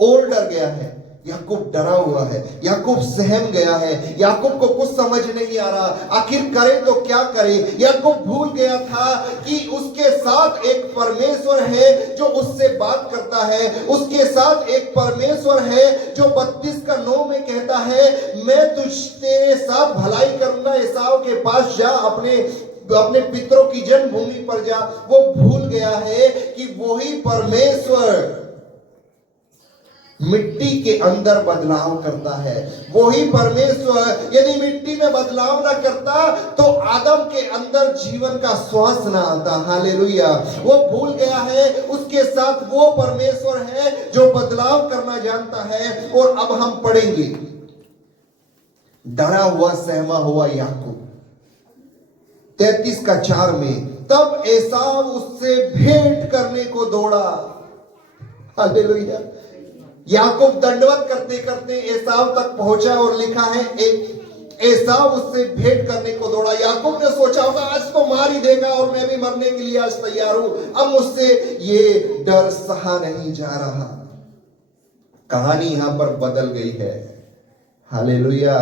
और डर गया है। याकूब डरा हुआ है, याकूब सहम गया है, याकूब को कुछ समझ नहीं आ रहा आखिर करे तो क्या करे। याकूब भूल गया था कि उसके साथ एक परमेश्वर है जो उससे बात करता है, उसके साथ एक परमेश्वर है जो 32:9 में कहता है मैं तेरे साथ भलाई करूंगा, एसाव के पास जा, अपने पितरों की जन्मभूमि पर जा। वो भूल गया है कि वही परमेश्वर मिट्टी के अंदर बदलाव करता है। वही परमेश्वर यदि मिट्टी में बदलाव ना करता तो आदम के अंदर जीवन का श्वास ना आता। हालेलुया, वो भूल गया है उसके साथ वो परमेश्वर है जो बदलाव करना जानता है। और अब हम पढ़ेंगे डरा हुआ सहमा हुआ याकूब 33:4 में, तब एसाव उससे भेंट करने को दौड़ा। हालेलुया, याकूब दंडवत करते करते एसाव तक पहुंचा और लिखा है एसाव उससे भेंट करने को दौड़ा। याकूब ने सोचा होगा आज तो मार ही देगा और मैं भी मरने के लिए आज तैयार हूं, अब मुझसे ये डर सहा नहीं जा रहा। कहानी यहां पर बदल गई है। Hallelujah,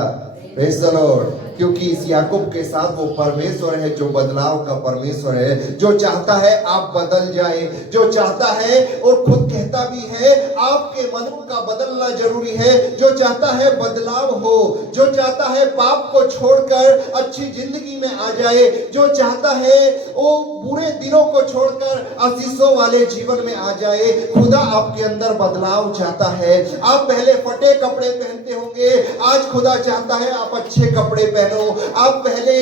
praise the Lord. क्योंकि इस याकूब के साथ वो परमेश्वर है जो बदलाव का परमेश्वर है, जो चाहता है आप बदल जाए, जो चाहता है और खुद कहता भी है आपके मनों का बदलना जरूरी है, जो चाहता है बदलाव हो, जो चाहता है पाप को छोड़कर अच्छी जिंदगी में आ जाए, जो चाहता है वो बुरे दिनों को छोड़कर आशीषों वाले जीवन में आ जाए। खुदा आपके अंदर बदलाव चाहता है। आप पहले फटे कपड़े पहनते होंगे, आज खुदा चाहता है आप अच्छे कपड़े पहनो। आप पहले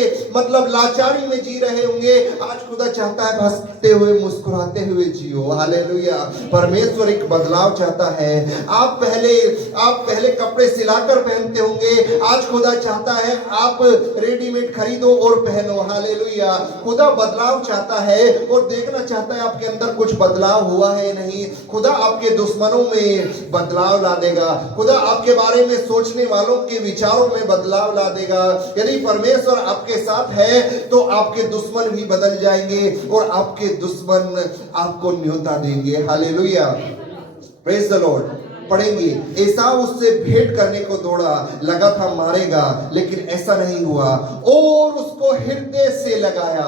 लाचारी में जी रहे होंगे, आज खुदा चाहता है हंसते हुए मुस्कुराते हुए जियो। हालेलुया, परमेश्वर एक बदलाव चाहता है। आप पहले कपड़े सिलाकर पहनते होंगे, आज खुदा चाहता है आप रेडीमेड खरीदो और पहनो। हालेलुया, खुदा बदलाव चाहता है और देखना चाहता है आपके अंदर कुछ बदलाव हुआ है नहीं। खुदा आपके दुश्मनों में बदलाव ला देगा, खुदा आपके बारे में सोचने वालों के विचारों में बदलाव ला देगा। यदि परमेश्वर आपके साथ है तो आपके दुश्मन भी बदल जाएंगे और आपके दुश्मन आपको न्योता देंगे। Hallelujah, praise the Lord. पढ़ेंगे एसाव उससे भेंट करने को दौड़ा, लगा था मारेगा, लेकिन ऐसा नहीं हुआ और उसको हृदय से लगाया।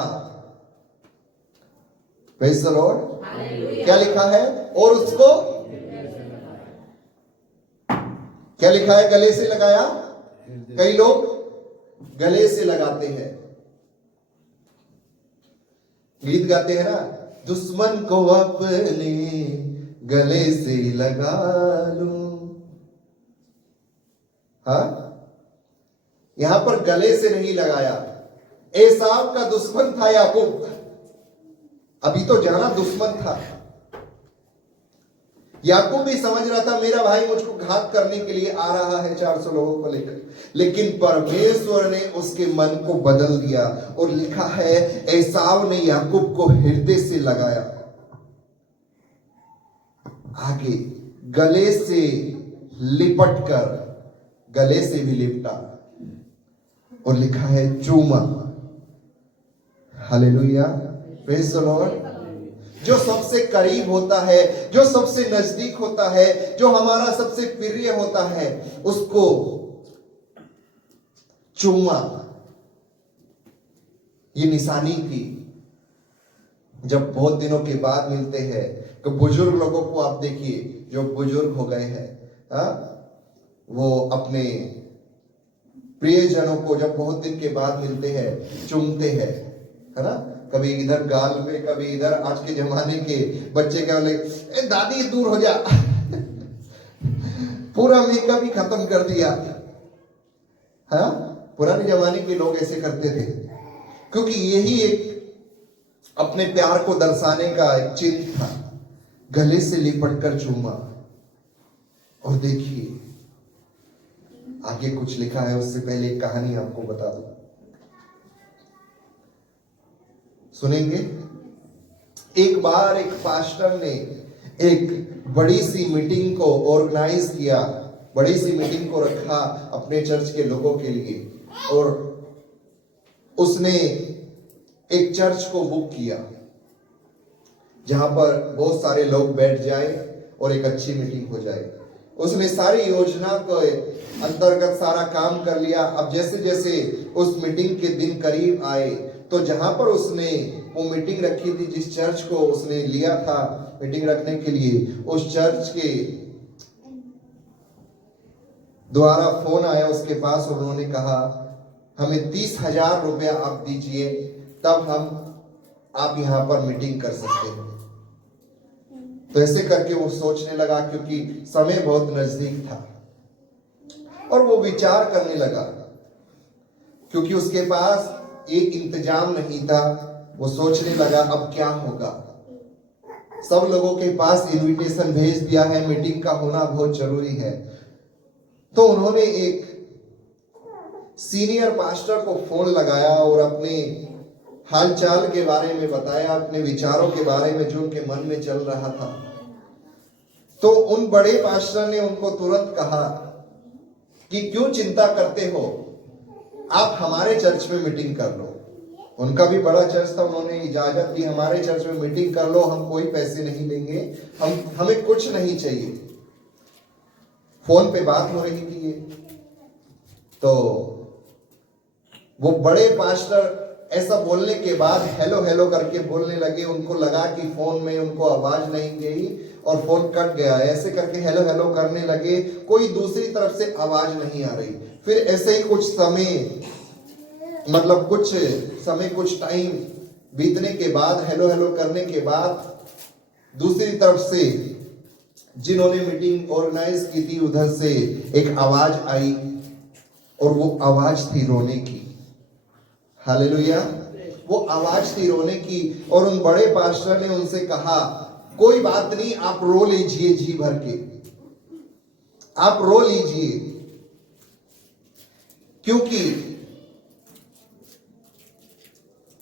Praise the Lord. क्या लिखा है? और उसको क्या लिखा है? गले से लगाया। कई लोग गले से लगाते हैं, गीत गाते हैं ना, दुश्मन को अपने गले से लगा लूं। हाँ, यहां पर गले से नहीं लगाया। एसाव का दुश्मन था याकूब, अभी तो जाना दुश्मन था। याकूब भी समझ रहा था मेरा भाई मुझको घात करने के लिए आ रहा है 400 लोगों को लेकर, लेकिन परमेश्वर ने उसके मन को बदल दिया और लिखा है एसाव ने याकूब को हृदय से लगाया। आगे गले से लिपट कर, गले से भी लिपटा और लिखा है चूमा। Hallelujah, praise the Lord. जो सबसे करीब होता है, जो सबसे नजदीक होता है, जो हमारा सबसे प्रिय होता है, उसको चूमा। ये निशानी थी। जब बहुत दिनों के बाद मिलते हैं तो बुजुर्ग लोगों को आप देखिए, जो बुजुर्ग हो गए हैं, वो अपने प्रियजनों को जब बहुत दिन के बाद मिलते हैं चूमते हैं, है ना। कभी इधर गाल पे, कभी इधर। आज के जमाने के बच्चे क्या बोले, ए दादी दूर हो जा पूरा मेकअप ही खत्म कर दिया। हाँ, पुराने जमाने के लोग ऐसे करते थे, क्योंकि यही एक अपने प्यार को दर्शाने का एक चिन्ह था। गले से लिपट कर चूमा। और देखिए आगे कुछ लिखा है। उससे पहले एक कहानी आपको बता दूं, सुनेंगे। एक बार एक पास्टर ने एक बड़ी सी मीटिंग को ऑर्गेनाइज किया, बड़ी सी मीटिंग को रखा अपने चर्च के लोगों के लिए, और उसने एक चर्च को बुक किया जहां पर बहुत सारे लोग बैठ जाए और एक अच्छी मीटिंग हो जाए। उसने सारी योजना को अंतर्गत सारा काम कर लिया। अब जैसे जैसे उस मीटिंग के दिन करीब आए, तो जहां पर उसने वो मीटिंग रखी थी, जिस चर्च को उसने लिया था मीटिंग रखने के लिए, उस चर्च के द्वारा फोन आया उसके पास। उन्होंने कहा हमें 30,000 रुपया आप दीजिए, तब हम आप यहां पर मीटिंग कर सकते हैं। तो ऐसे करके वो सोचने लगा, क्योंकि समय बहुत नजदीक था, और वो विचार करने लगा, क्योंकि उसके पास एक इंतजाम नहीं था। वो सोचने लगा अब क्या होगा। सब लोगों के पास इनविटेशन भेज दिया है, मीटिंग का होना बहुत जरूरी है। तो उन्होंने एक सीनियर पास्टर को फोन लगाया और अपने हालचाल के बारे में बताया, अपने विचारों के बारे में जो उनके मन में चल रहा था। तो उन बड़े पास्टर ने उनको तुरंत कहा कि क्यों चिंता करते हो, आप हमारे चर्च में मीटिंग कर लो। उनका भी बड़ा चर्च था, उन्होंने इजाजत दी, हमारे चर्च में मीटिंग कर लो, हम कोई पैसे नहीं लेंगे, हमें कुछ नहीं चाहिए। फोन पे बात हो रही थी ये। तो वो बड़े पास्टर ऐसा बोलने के बाद हेलो हेलो करके बोलने लगे। उनको लगा कि फोन में उनको आवाज नहीं गई और फोन कट गया। ऐसे करके हेलो हेलो करने लगे, कोई दूसरी तरफ से आवाज नहीं आ रही। फिर ऐसे ही कुछ समय, मतलब कुछ टाइम बीतने के बाद, हेलो हेलो करने के बाद, दूसरी तरफ से जिन्होंने मीटिंग ऑर्गेनाइज की थी उधर से एक आवाज आई, और वो आवाज थी रोने की। हालेलुया, वो आवाज थी रोने की। और उन बड़े पास्टर ने उनसे कहा कोई बात नहीं, आप रो लीजिए, जी भर के आप रो लीजिए, क्योंकि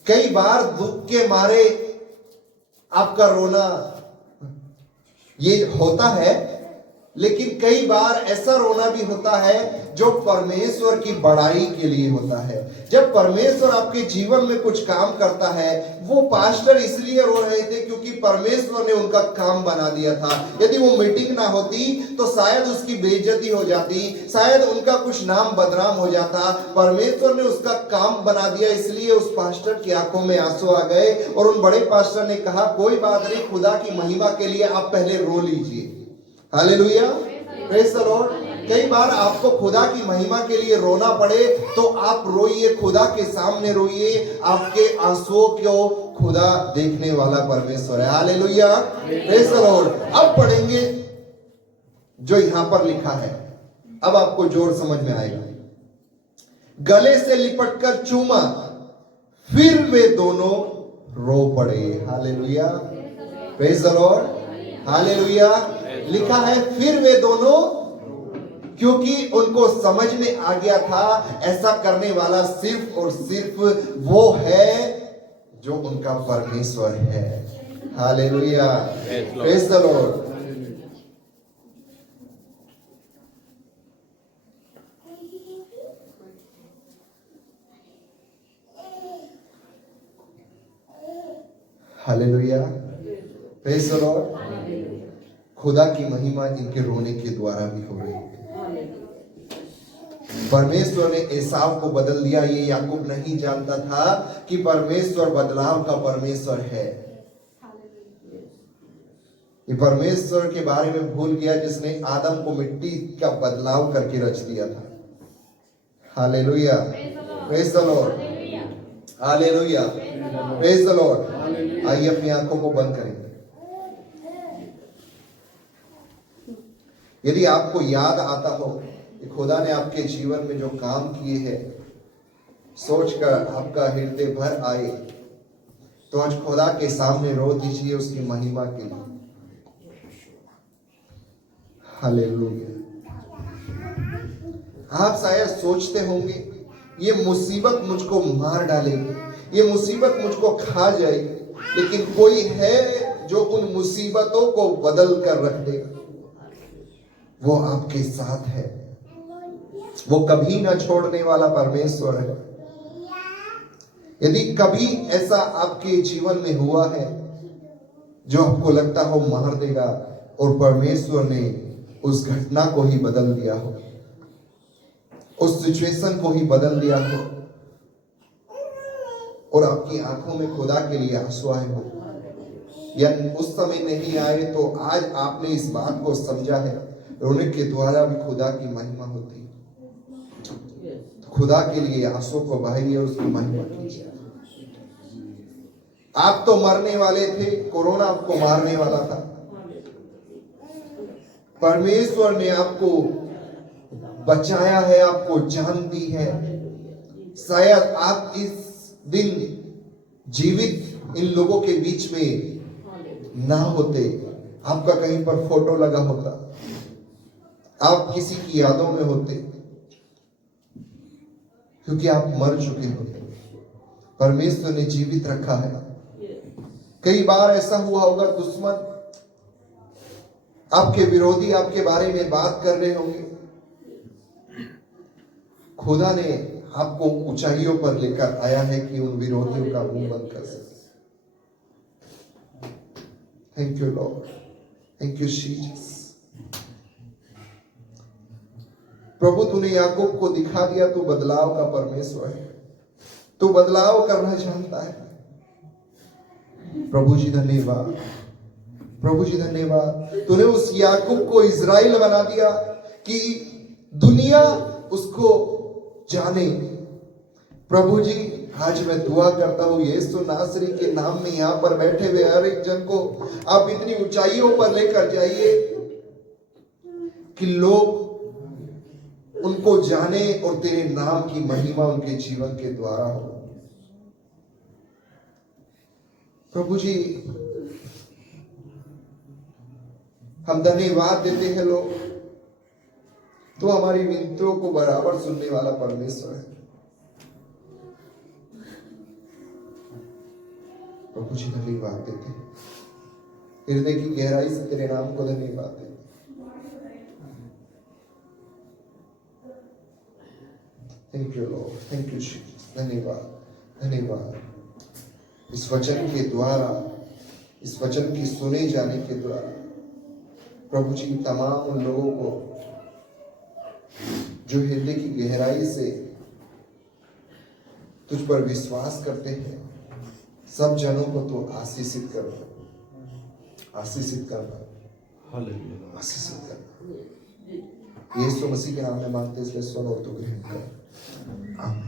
कई बार दुख के मारे आपका रोना ये होता है, लेकिन कई बार ऐसा रोना भी होता है जो परमेश्वर की बड़ाई के लिए होता है। जब परमेश्वर आपके जीवन में कुछ काम करता है, वो पास्टर इसलिए रो रहे थे क्योंकि परमेश्वर ने उनका काम बना दिया था। यदि वो मीटिंग ना होती तो शायद उसकी बेइज्जती हो जाती, शायद उनका कुछ नाम बदनाम हो जाता। परमेश्वर ने उसका काम बना दिया, इसलिए उस पास्टर की आंखों में आंसू आ गए। और उन बड़े पास्टर ने कहा कोई बात नहीं, खुदा की महिमा के लिए आप पहले रो लीजिए। Hallelujah, praise the Lord. कई बार आपको खुदा की महिमा के लिए रोना पड़े तो आप रोइए, खुदा के सामने रोइए। आपके आंसुओं को खुदा देखने वाला परमेश्वर है। Hallelujah, praise the Lord. अब पढ़ेंगे जो यहां पर लिखा है, अब आपको जोर समझ में आएगा। गले से लिपटकर चूमा, फिर वे दोनों रो पड़े। Hallelujah, praise the Lord. Hallelujah, लिखा है फिर वे दोनों, क्योंकि उनको समझ में आ गया था ऐसा करने वाला सिर्फ और सिर्फ वो है जो उनका परमेश्वर है। Hallelujah, praise the Lord. Hallelujah, praise the Lord. खुदा की महिमा इनके रोने के द्वारा भी हो रही है। परमेश्वर ने एसाव को बदल दिया। ये याकूब नहीं जानता था कि परमेश्वर बदलाव का परमेश्वर है। ये परमेश्वर के बारे में भूल गया जिसने आदम को मिट्टी का बदलाव करके रच दिया था। Hallelujah, praise the Lord, hallelujah, praise the Lord. आइए अपनी आंखों को बंद करें। यदि आपको याद आता हो कि खुदा ने आपके जीवन में जो काम किए हैं, सोचकर आपका हृदय भर आए, तो आज खुदा के सामने रो दीजिए उसकी महिमा के लिए। हालेलुया। आप शायद सोचते होंगे ये मुसीबत मुझको मार डालेगी, ये मुसीबत मुझको खा जाएगी, लेकिन कोई है जो उन मुसीबतों को बदल कर रख देगा। वो आपके साथ है, वो कभी ना छोड़ने वाला परमेश्वर है। यदि कभी ऐसा आपके जीवन में हुआ है जो आपको लगता हो मार देगा और परमेश्वर ने उस घटना को ही बदल दिया हो, उस सिचुएशन को ही बदल दिया हो और आपकी आंखों में खुदा के लिए आंसू आए हो, या उस समय नहीं आए तो आज आपने इस बात को समझा है, रोने के द्वारा भी खुदा की महिमा होती है। तो खुदा के लिए आंसू को बहाइए और उसकी महिमा कीजिए। आप तो मरने वाले थे, कोरोना आपको मारने वाला था। परमेश्वर ने आपको बचाया है, आपको जान दी है। शायद आप इस दिन जीवित इन लोगों के बीच में ना होते, आपका कहीं पर फोटो लगा होता, आप किसी की यादों में होते, क्योंकि आप मर चुके होते। परमेश्वर ने जीवित रखा है। कई बार ऐसा हुआ होगा, दुश्मन आपके विरोधी आपके बारे में बात कर रहे होंगे, खुदा ने आपको ऊंचाइयों पर लेकर आया है कि उन विरोधियों का मुंह बंद कर सके। Thank you Lord, thank you Jesus. प्रभु तूने याकूब को दिखा दिया, तू बदलाव का परमेश्वर है, तू बदलाव करना जानता है। प्रभु जी धन्यवाद, प्रभु जी धन्यवाद। तूने उस याकूब को इजराइल बना दिया कि दुनिया उसको जाने। प्रभु जी आज मैं दुआ करता हूं यीशु नासरी के नाम में यहां पर बैठे हुए हर एक जन को आप इतनी ऊंचाइयों पर लेकर जाइए कि लोग उनको जाने और तेरे नाम की महिमा उनके जीवन के द्वारा हो। प्रभु जी हम धन्यवाद देते हैं लोग, तो हमारी विनतियों को बराबर सुनने वाला परमेश्वर है। प्रभु जी धन्यवाद देते हैं, हृदय की गहराई से तेरे नाम को धन्यवाद देते। Thank you Lord, thank you Jesus. धन्यवाद, धन्यवाद। इस वचन के द्वारा, इस वचन की सुने जाने के द्वारा प्रभु जी तमाम उन लोगों को जो हृदय की गहराई से तुझ पर विश्वास करते हैं, सब जनों को तो आशीषित करना, आशीषित करना, आशीषित करना। यीशु मसीह के नाम में मांगते इसलिए सुन और तू ग्रहण कर। आमीन।